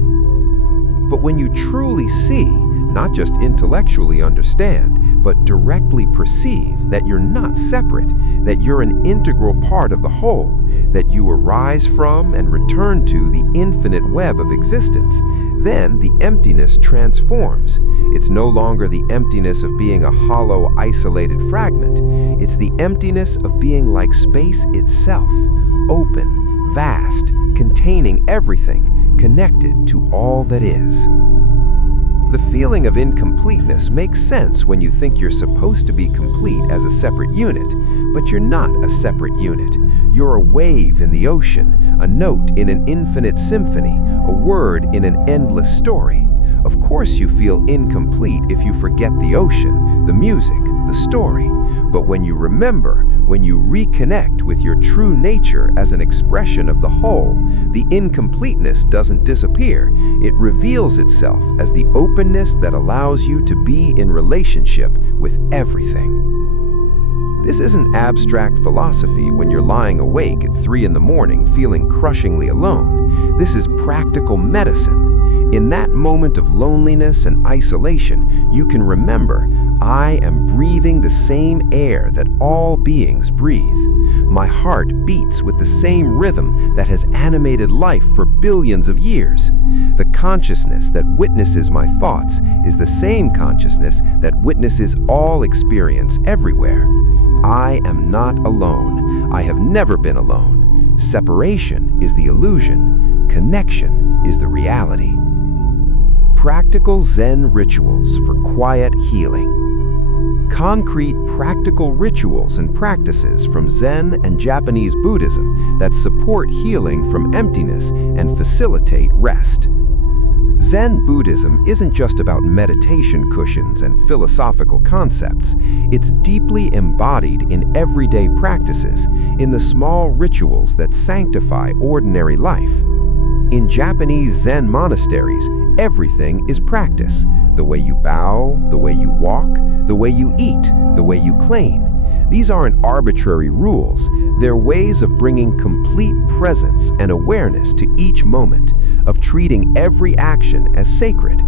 But when you truly see, not just intellectually understand, but directly perceive that you're not separate, that you're an integral part of the whole, that you arise from and return to the infinite web of existence, then the emptiness transforms. It's no longer the emptiness of being a hollow, isolated fragment. It's the emptiness of being like space itself, open, vast, containing everything, connected to all that is. The feeling of incompleteness makes sense when you think you're supposed to be complete as a separate unit, but you're not a separate unit. You're a wave in the ocean, a note in an infinite symphony, a word in an endless story. Of course you feel incomplete if you forget the ocean, the music, the story. But when you remember, when you reconnect with your true nature as an expression of the whole, the incompleteness doesn't disappear. It reveals itself as the openness that allows you to be in relationship with everything. This isn't abstract philosophy when you're lying awake at 3 in the morning feeling crushingly alone. This is practical medicine. In that moment of loneliness and isolation, you can remember, I am breathing the same air that all beings breathe. My heart beats with the same rhythm that has animated life for billions of years. The consciousness that witnesses my thoughts is the same consciousness that witnesses all experience everywhere. I am not alone. I have never been alone. Separation is the illusion. Connection is the reality. Practical Zen rituals for quiet healing. Concrete practical rituals and practices from Zen and Japanese Buddhism that support healing from emptiness and facilitate rest. Zen Buddhism isn't just about meditation cushions and philosophical concepts. It's deeply embodied in everyday practices, in the small rituals that sanctify ordinary life. In Japanese Zen monasteries, everything is practice. The way you bow, the way you walk, the way you eat, the way you clean. These aren't arbitrary rules. They're ways of bringing complete presence and awareness to each moment, of treating every action as sacred.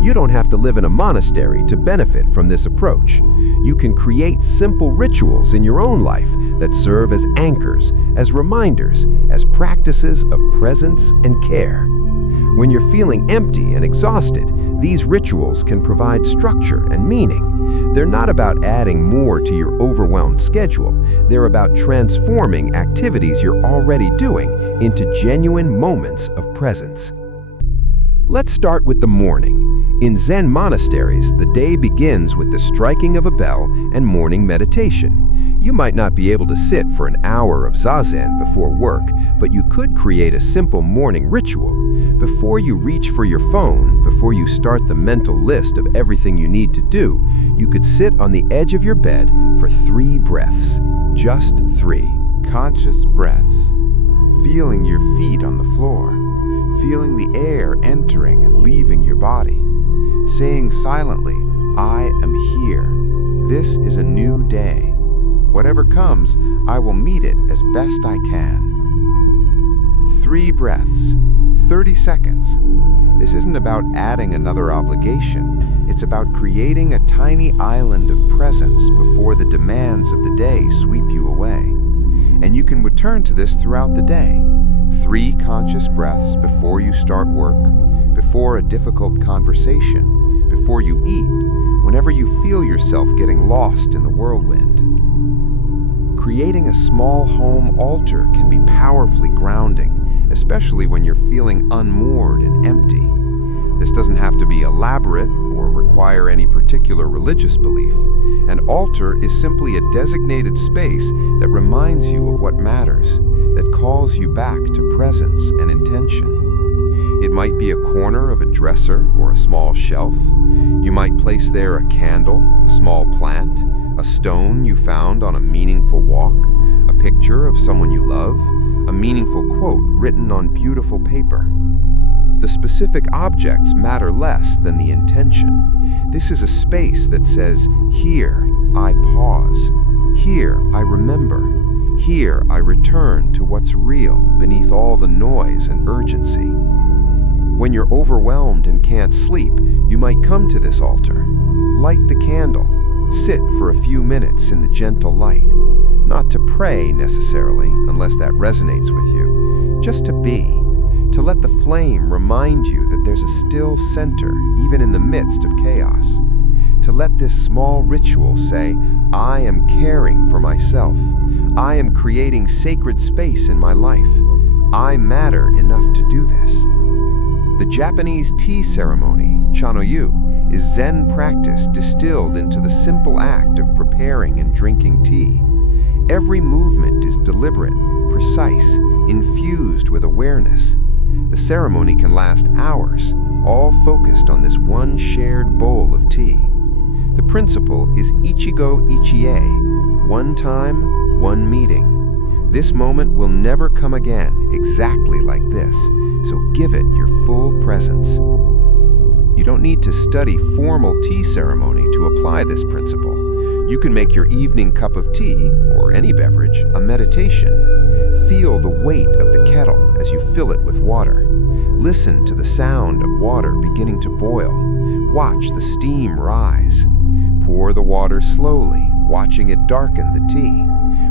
You don't have to live in a monastery to benefit from this approach. You can create simple rituals in your own life that serve as anchors, as reminders, as practices of presence and care. When you're feeling empty and exhausted, these rituals can provide structure and meaning. They're not about adding more to your overwhelmed schedule. They're about transforming activities you're already doing into genuine moments of presence. Let's start with the morning. In Zen monasteries, the day begins with the striking of a bell and morning meditation. You might not be able to sit for an hour of zazen before work, but you could create a simple morning ritual. Before you reach for your phone, before you start the mental list of everything you need to do, you could sit on the edge of your bed for 3 breaths. Just 3. Conscious breaths. Feeling your feet on the floor. Feeling the air entering and leaving your body. Saying silently, I am here. This is a new day. Whatever comes, I will meet it as best I can. 3 breaths, 30 seconds. This isn't about adding another obligation. It's about creating a tiny island of presence before the demands of the day sweep you away. And you can return to this throughout the day. 3 conscious breaths before you start work, before a difficult conversation, before you eat, whenever you feel yourself getting lost in the whirlwind. Creating a small home altar can be powerfully grounding, especially when you're feeling unmoored and empty. This doesn't have to be elaborate or require any particular religious belief. An altar is simply a designated space that reminds you of what matters, that calls you back to presence and intention. It might be a corner of a dresser or a small shelf. You might place there a candle, a small plant, a stone you found on a meaningful walk, a picture of someone you love, a meaningful quote written on beautiful paper. The specific objects matter less than the intention. This is a space that says, here I pause, here I remember, here I return to what's real beneath all the noise and urgency. When you're overwhelmed and can't sleep, you might come to this altar, light the candle, sit for a few minutes in the gentle light, not to pray necessarily, unless that resonates with you, just to be, to let the flame remind you that there's a still center even in the midst of chaos, to let this small ritual say, I am caring for myself, I am creating sacred space in my life, I matter enough to do this. The Japanese tea ceremony, chanoyu, is Zen practice distilled into the simple act of preparing and drinking tea. Every movement is deliberate, precise, infused with awareness. The ceremony can last hours, all focused on this one shared bowl of tea. The principle is ichigo ichie, one time, one meeting. This moment will never come again exactly like this, so give it your full presence. You don't need to study formal tea ceremony to apply this principle. You can make your evening cup of tea, or any beverage, a meditation. Feel the weight of the kettle as you fill it with water. Listen to the sound of water beginning to boil. Watch the steam rise. Pour the water slowly, watching it darken the tea.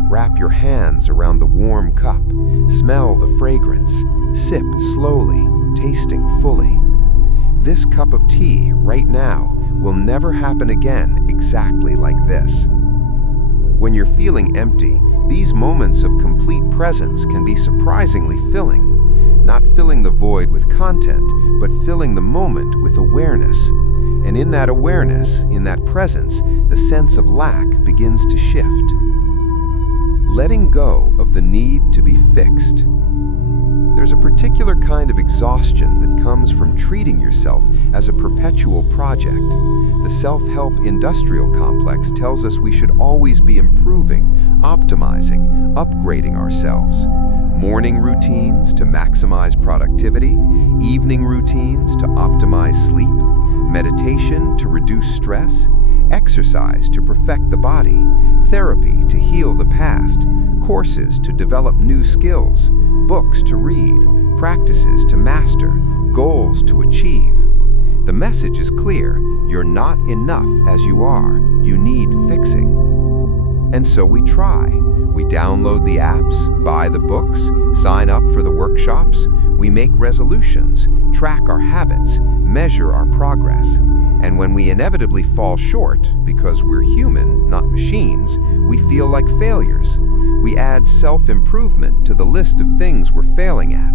Wrap your hands around the warm cup. Smell the fragrance. Sip slowly, tasting fully. This cup of tea, right now, will never happen again exactly like this. When you're feeling empty, these moments of complete presence can be surprisingly filling. Not filling the void with content, but filling the moment with awareness. And in that awareness, in that presence, the sense of lack begins to shift. Letting go of the need to be fixed. There's a particular kind of exhaustion that comes from treating yourself as a perpetual project. The self-help industrial complex tells us we should always be improving, optimizing, upgrading ourselves. Morning routines to maximize productivity, evening routines to optimize sleep, meditation to reduce stress, exercise to perfect the body, therapy to heal the past, courses to develop new skills, books to read, practices to master, goals to achieve. The message is clear: you're not enough as you are. You need fixing. And so we try. We download the apps, buy the books, sign up for the workshops. We make resolutions, track our habits, measure our progress. And when we inevitably fall short, because we're human, not machines, we feel like failures. We add self-improvement to the list of things we're failing at.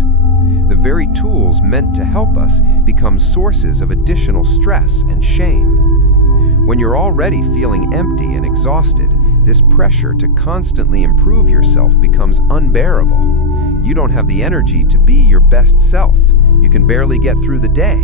The very tools meant to help us become sources of additional stress and shame. When you're already feeling empty and exhausted, this pressure to constantly improve yourself becomes unbearable. You don't have the energy to be your best self. You can barely get through the day.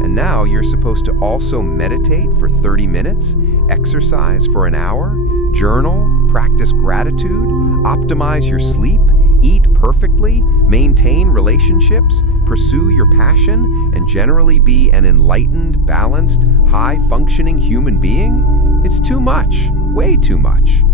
And now you're supposed to also meditate for 30 minutes, exercise for an hour, journal, practice gratitude, optimize your sleep, eat perfectly, maintain relationships, pursue your passion, and generally be an enlightened, balanced, high-functioning human being? It's too much, way too much.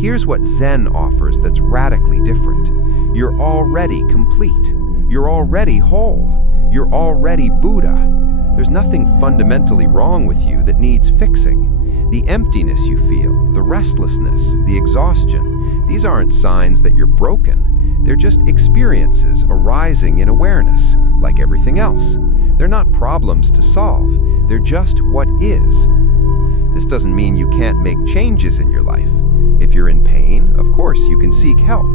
Here's what Zen offers that's radically different. You're already complete. You're already whole. You're already Buddha. There's nothing fundamentally wrong with you that needs fixing. The emptiness you feel, the restlessness, the exhaustion, these aren't signs that you're broken. They're just experiences arising in awareness, like everything else. They're not problems to solve. They're just what is. This doesn't mean you can't make changes in your life. If you're in pain, of course you can seek help.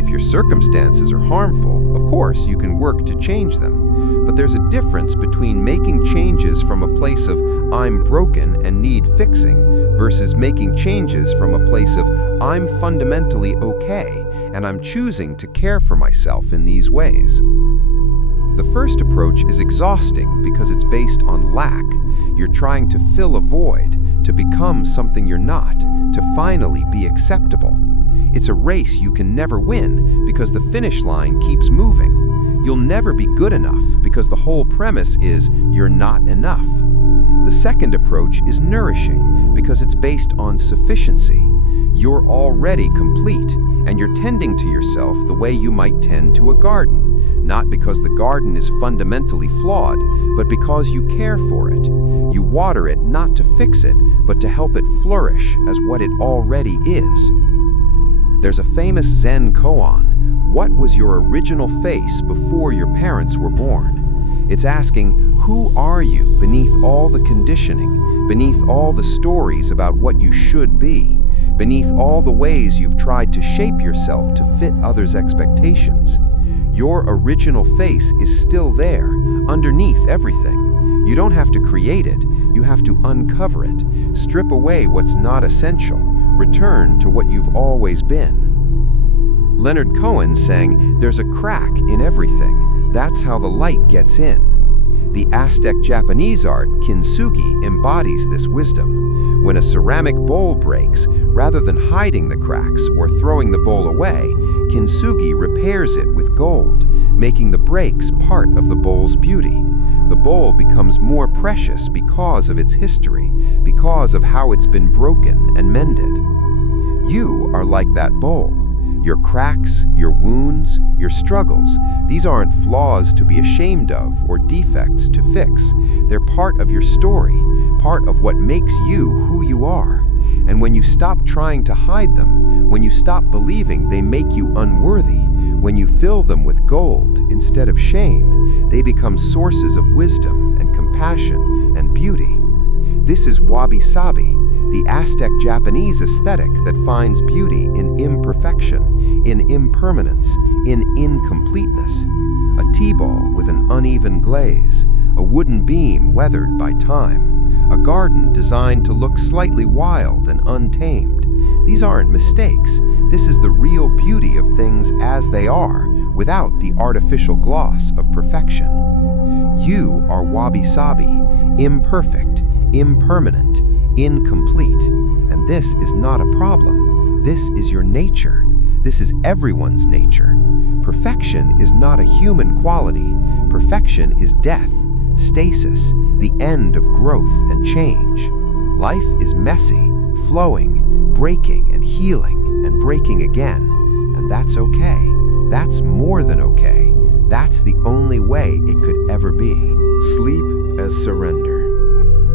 If your circumstances are harmful, of course you can work to change them. But there's a difference between making changes from a place of I'm broken and need fixing versus making changes from a place of I'm fundamentally okay and I'm choosing to care for myself in these ways. The first approach is exhausting because it's based on lack. You're trying to fill a void, to become something you're not, to finally be acceptable. It's a race you can never win because the finish line keeps moving. You'll never be good enough because the whole premise is you're not enough. The second approach is nourishing because it's based on sufficiency. You're already complete, and you're tending to yourself the way you might tend to a garden, not because the garden is fundamentally flawed, but because you care for it. You water it not to fix it, but to help it flourish as what it already is. There's a famous Zen koan, "What was your original face before your parents were born?" It's asking, who are you beneath all the conditioning, beneath all the stories about what you should be, beneath all the ways you've tried to shape yourself to fit others' expectations? Your original face is still there, underneath everything. You don't have to create it, you have to uncover it, strip away what's not essential, return to what you've always been. Leonard Cohen sang, "There's a crack in everything. That's how the light gets in." The Aztec Japanese art, kintsugi, embodies this wisdom. When a ceramic bowl breaks, rather than hiding the cracks or throwing the bowl away, kintsugi repairs it with gold, making the breaks part of the bowl's beauty. The bowl becomes more precious because of its history, because of how it's been broken and mended. You are like that bowl. Your cracks, your wounds, your struggles, these aren't flaws to be ashamed of or defects to fix. They're part of your story, part of what makes you who you are. And when you stop trying to hide them, when you stop believing they make you unworthy, when you fill them with gold instead of shame, they become sources of wisdom and compassion and beauty. This is wabi-sabi, the Aztec Japanese aesthetic that finds beauty in imperfection, in impermanence, in incompleteness. A tea ball with an uneven glaze, a wooden beam weathered by time, a garden designed to look slightly wild and untamed. These aren't mistakes. This is the real beauty of things as they are, without the artificial gloss of perfection. You are wabi-sabi, imperfect, impermanent, incomplete, and this is not a problem. This is your nature. This is everyone's nature. Perfection is not a human quality. Perfection is death, stasis, the end of growth and change. Life is messy, flowing, breaking and healing and breaking again, and that's okay. That's more than okay. That's the only way it could ever be. Sleep as surrender.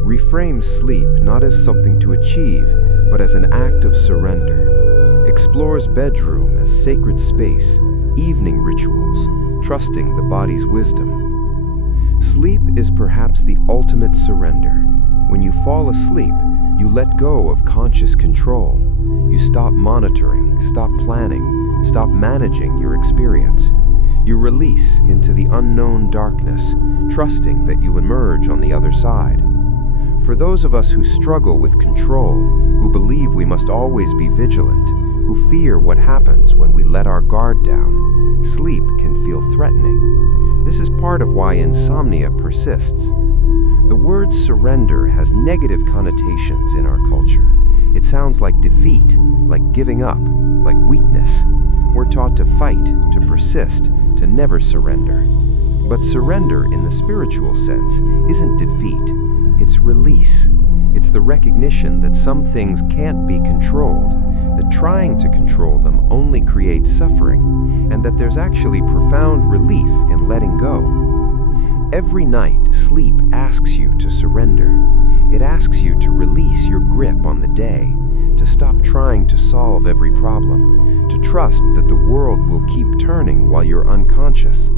Reframe sleep not as something to achieve, but as an act of surrender. Explores bedroom as sacred space, evening rituals, trusting the body's wisdom. Sleep is perhaps the ultimate surrender. When you fall asleep, you let go of conscious control. You stop monitoring, stop planning, stop managing your experience. You release into the unknown darkness, trusting that you'll emerge on the other side. For those of us who struggle with control, who believe we must always be vigilant, who fear what happens when we let our guard down, sleep can feel threatening. This is part of why insomnia persists. The word surrender has negative connotations in our culture. It sounds like defeat, like giving up, like weakness. We're taught to fight, to persist, to never surrender. But surrender in the spiritual sense isn't defeat. It's release. It's the recognition that some things can't be controlled, that trying to control them only creates suffering, and that there's actually profound relief in letting go. Every night, sleep asks you to surrender. It asks you to release your grip on the day, to stop trying to solve every problem, to trust that the world will keep turning while you're unconscious.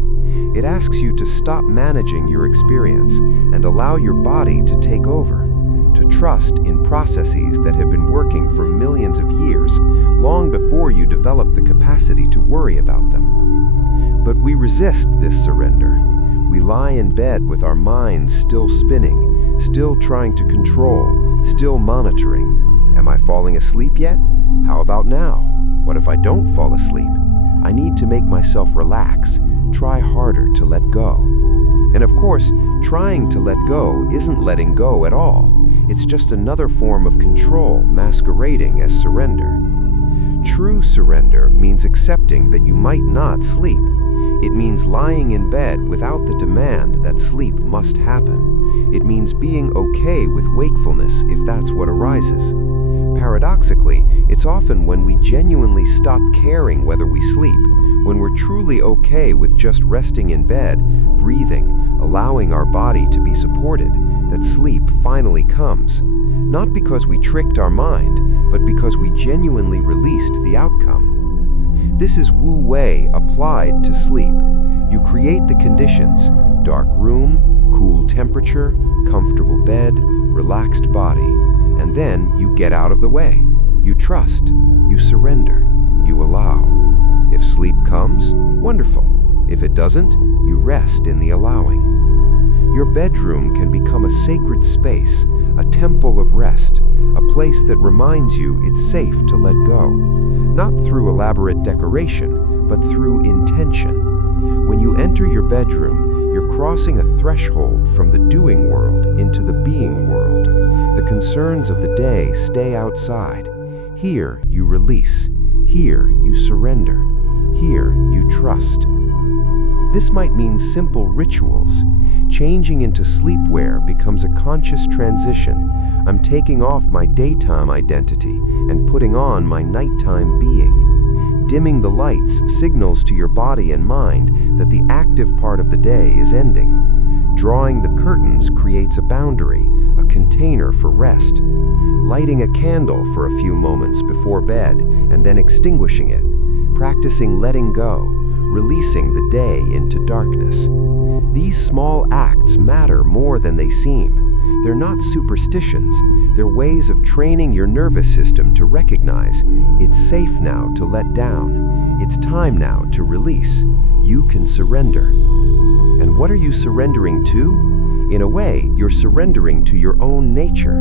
It asks you to stop managing your experience and allow your body to take over, to trust in processes that have been working for millions of years, long before you develop the capacity to worry about them. But we resist this surrender. We lie in bed with our minds still spinning, still trying to control, still monitoring. Am I falling asleep yet? How about now? What if I don't fall asleep? I need to make myself relax, try harder to let go. And of course, trying to let go isn't letting go at all. It's just another form of control masquerading as surrender. True surrender means accepting that you might not sleep. It means lying in bed without the demand that sleep must happen. It means being okay with wakefulness if that's what arises. Paradoxically, it's often when we genuinely stop caring whether we sleep, when we're truly okay with just resting in bed, breathing, allowing our body to be supported, that sleep finally comes. Not because we tricked our mind, but because we genuinely released the outcome. This is Wu Wei applied to sleep. You create the conditions: dark room, cool temperature, comfortable bed, relaxed body, and then you get out of the way. You trust, you surrender, you allow. If sleep comes, wonderful. If it doesn't, you rest in the allowing. Your bedroom can become a sacred space, a temple of rest, a place that reminds you it's safe to let go. Not through elaborate decoration, but through intention. When you enter your bedroom, you're crossing a threshold from the doing world into the being world. The concerns of the day stay outside. Here you release. Here you surrender. Here you trust. This might mean simple rituals. Changing into sleepwear becomes a conscious transition. I'm taking off my daytime identity and putting on my nighttime being. Dimming the lights signals to your body and mind that the active part of the day is ending. Drawing the curtains creates a boundary, a container for rest. Lighting a candle for a few moments before bed and then extinguishing it. Practicing letting go, releasing the day into darkness. These small acts matter more than they seem. They're not superstitions. They're ways of training your nervous system to recognize it's safe now to let down. It's time now to release. You can surrender. And what are you surrendering to? In a way, you're surrendering to your own nature.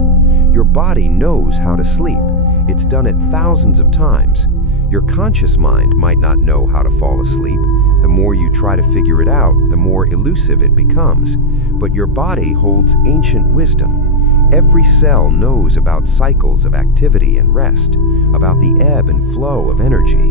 Your body knows how to sleep. It's done it thousands of times. Your conscious mind might not know how to fall asleep. The more you try to figure it out, the more elusive it becomes. But your body holds ancient wisdom. Every cell knows about cycles of activity and rest, about the ebb and flow of energy.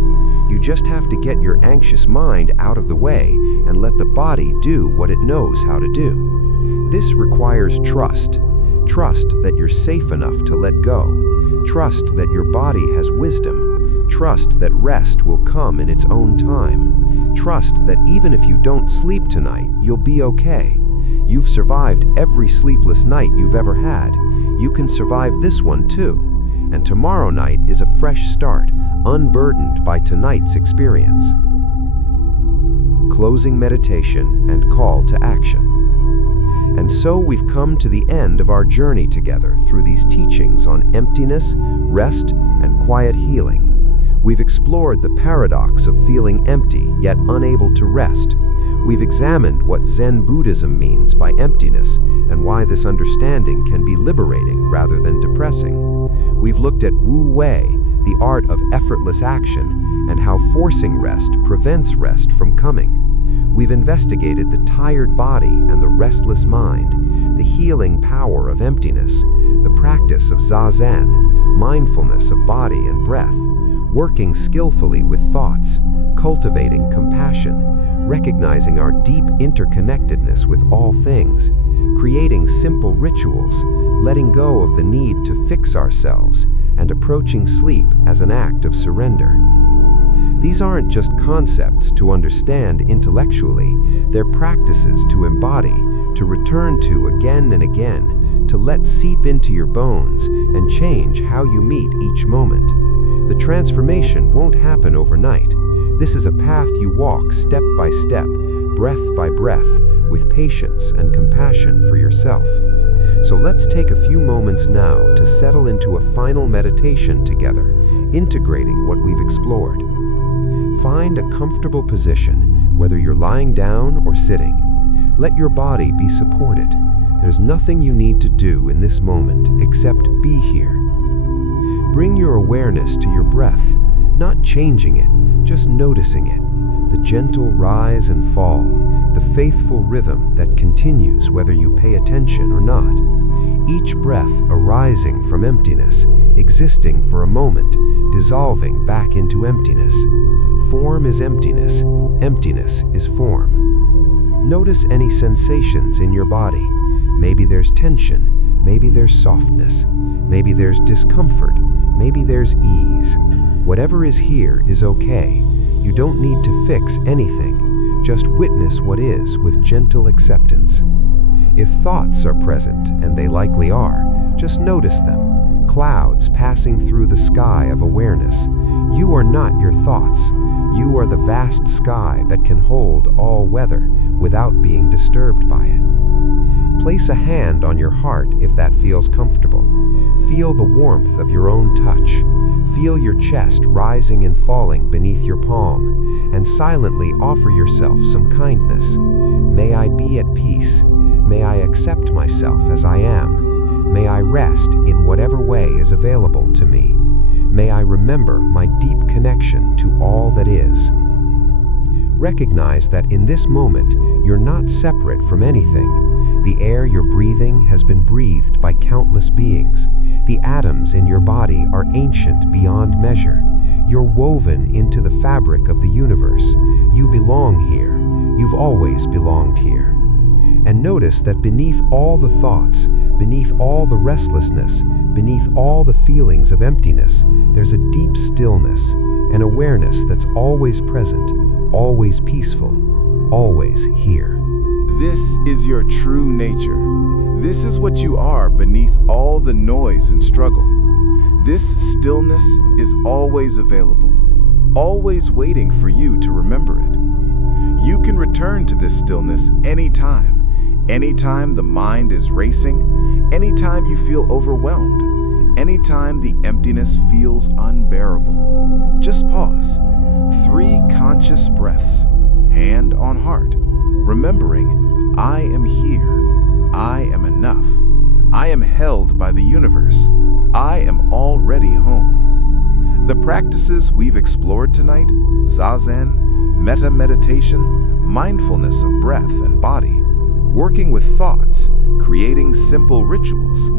You just have to get your anxious mind out of the way and let the body do what it knows how to do. This requires trust. Trust that you're safe enough to let go. Trust that your body has wisdom. Trust that rest will come in its own time. Trust that even if you don't sleep tonight, you'll be okay. You've survived every sleepless night you've ever had. You can survive this one too. And tomorrow night is a fresh start, unburdened by tonight's experience. Closing meditation and call to action. And so we've come to the end of our journey together through these teachings on emptiness, rest, and quiet healing. We've explored the paradox of feeling empty yet unable to rest. We've examined what Zen Buddhism means by emptiness and why this understanding can be liberating rather than depressing. We've looked at Wu Wei, the art of effortless action, and how forcing rest prevents rest from coming. We've investigated the tired body and the restless mind, the healing power of emptiness, the practice of Zazen, mindfulness of body and breath, working skillfully with thoughts, cultivating compassion, recognizing our deep interconnectedness with all things, creating simple rituals, letting go of the need to fix ourselves, and approaching sleep as an act of surrender. These aren't just concepts to understand intellectually, they're practices to embody, to return to again and again, to let seep into your bones and change how you meet each moment. The transformation won't happen overnight. This is a path you walk step by step, breath by breath, with patience and compassion for yourself. So let's take a few moments now to settle into a final meditation together, integrating what we've explored. Find a comfortable position, whether you're lying down or sitting. Let your body be supported. There's nothing you need to do in this moment except be here. Bring your awareness to your breath, not changing it, just noticing it. The gentle rise and fall, the faithful rhythm that continues whether you pay attention or not. Each breath arising from emptiness, existing for a moment, dissolving back into emptiness. Form is emptiness, emptiness is form. Notice any sensations in your body. Maybe there's tension, maybe there's softness, maybe there's discomfort, maybe there's ease. Whatever is here is okay. You don't need to fix anything. Just witness what is with gentle acceptance. If thoughts are present, and they likely are, just notice them. Clouds passing through the sky of awareness. You are not your thoughts. You are the vast sky that can hold all weather without being disturbed by it. Place a hand on your heart if that feels comfortable. Feel the warmth of your own touch. Feel your chest rising and falling beneath your palm, and silently offer yourself some kindness. May I be at peace. May I accept myself as I am. May I rest in whatever way is available to me. May I remember my deep connection to all that is. Recognize that in this moment, you're not separate from anything. The air you're breathing has been breathed by countless beings. The atoms in your body are ancient beyond measure. You're woven into the fabric of the universe. You belong here. You've always belonged here. and notice that beneath all the thoughts, beneath all the restlessness, beneath all the feelings of emptiness, there's a deep stillness, an awareness that's always present, always peaceful, always here. This is your true nature. This is what you are beneath all the noise and struggle. This stillness is always available, always waiting for you to remember it. You can return to this stillness anytime. Anytime the mind is racing, anytime you feel overwhelmed, anytime the emptiness feels unbearable. Just pause. 3 conscious breaths, hand on heart, remembering, I am here, I am enough, I am held by the universe, I am already home. The practices we've explored tonight, Zazen, metta meditation, mindfulness of breath and body, working with thoughts, creating simple rituals,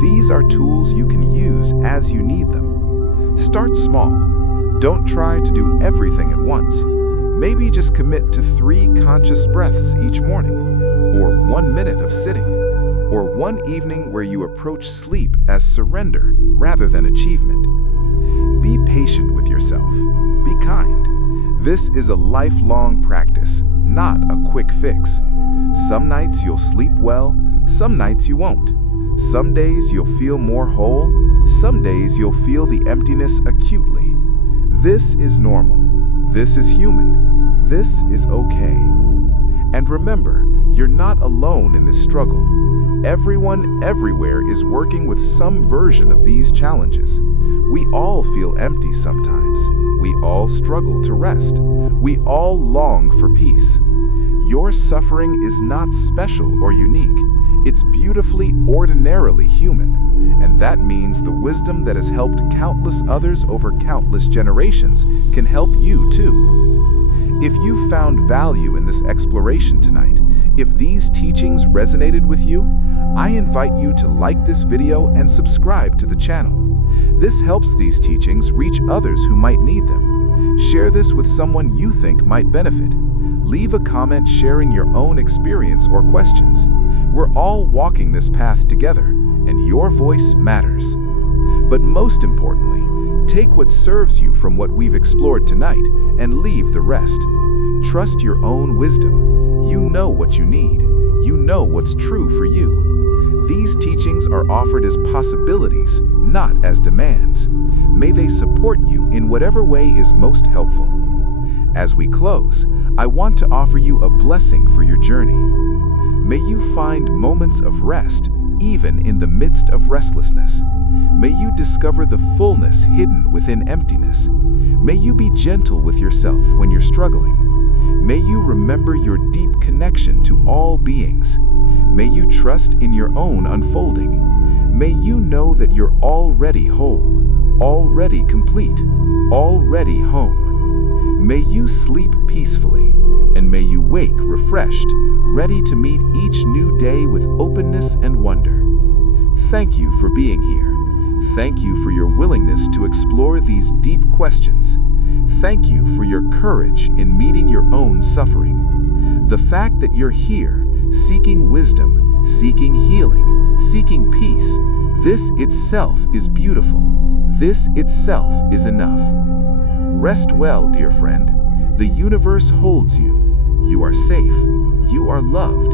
these are tools you can use as you need them. Start small. Don't try to do everything at once. Maybe just commit to 3 conscious breaths each morning, or 1 minute of sitting, or one evening where you approach sleep as surrender rather than achievement. Be patient with yourself. Be kind. This is a lifelong practice, not a quick fix. Some nights you'll sleep well, some nights you won't. Some days you'll feel more whole, some days you'll feel the emptiness acutely. This is normal. This is human. This is okay. And remember, you're not alone in this struggle. Everyone everywhere is working with some version of these challenges. We all feel empty sometimes. We all struggle to rest. We all long for peace. Your suffering is not special or unique. It's beautifully, ordinarily human. And that means the wisdom that has helped countless others over countless generations can help you too. If you found value in this exploration tonight, if these teachings resonated with you, I invite you to like this video and subscribe to the channel. This helps these teachings reach others who might need them. Share this with someone you think might benefit. Leave a comment sharing your own experience or questions. We're all walking this path together, and your voice matters. But most importantly, take what serves you from what we've explored tonight and leave the rest. Trust your own wisdom. You know what you need. You know what's true for you. These teachings are offered as possibilities, not as demands. May they support you in whatever way is most helpful. As we close, I want to offer you a blessing for your journey. May you find moments of rest, even in the midst of restlessness. May you discover the fullness hidden within emptiness. May you be gentle with yourself when you're struggling. May you remember your deep connection to all beings. May you trust in your own unfolding. May you know that you're already whole, already complete, already home. May you sleep peacefully, and may you wake refreshed, ready to meet each new day with openness and wonder. Thank you for being here. Thank you for your willingness to explore these deep questions. Thank you for your courage in meeting your own suffering. The fact that you're here, seeking wisdom, seeking healing, seeking peace, this itself is beautiful. This itself is enough. Rest well, dear friend. The universe holds you. You are safe. You are loved.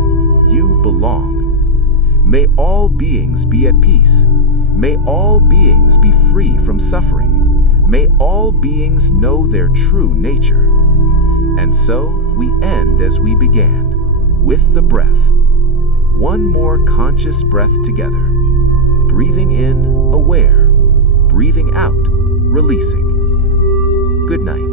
You belong. May all beings be at peace. May all beings be free from suffering. May all beings know their true nature. And so we end as we began, with the breath. One more conscious breath together. Breathing in, aware. Breathing out, releasing. Good night.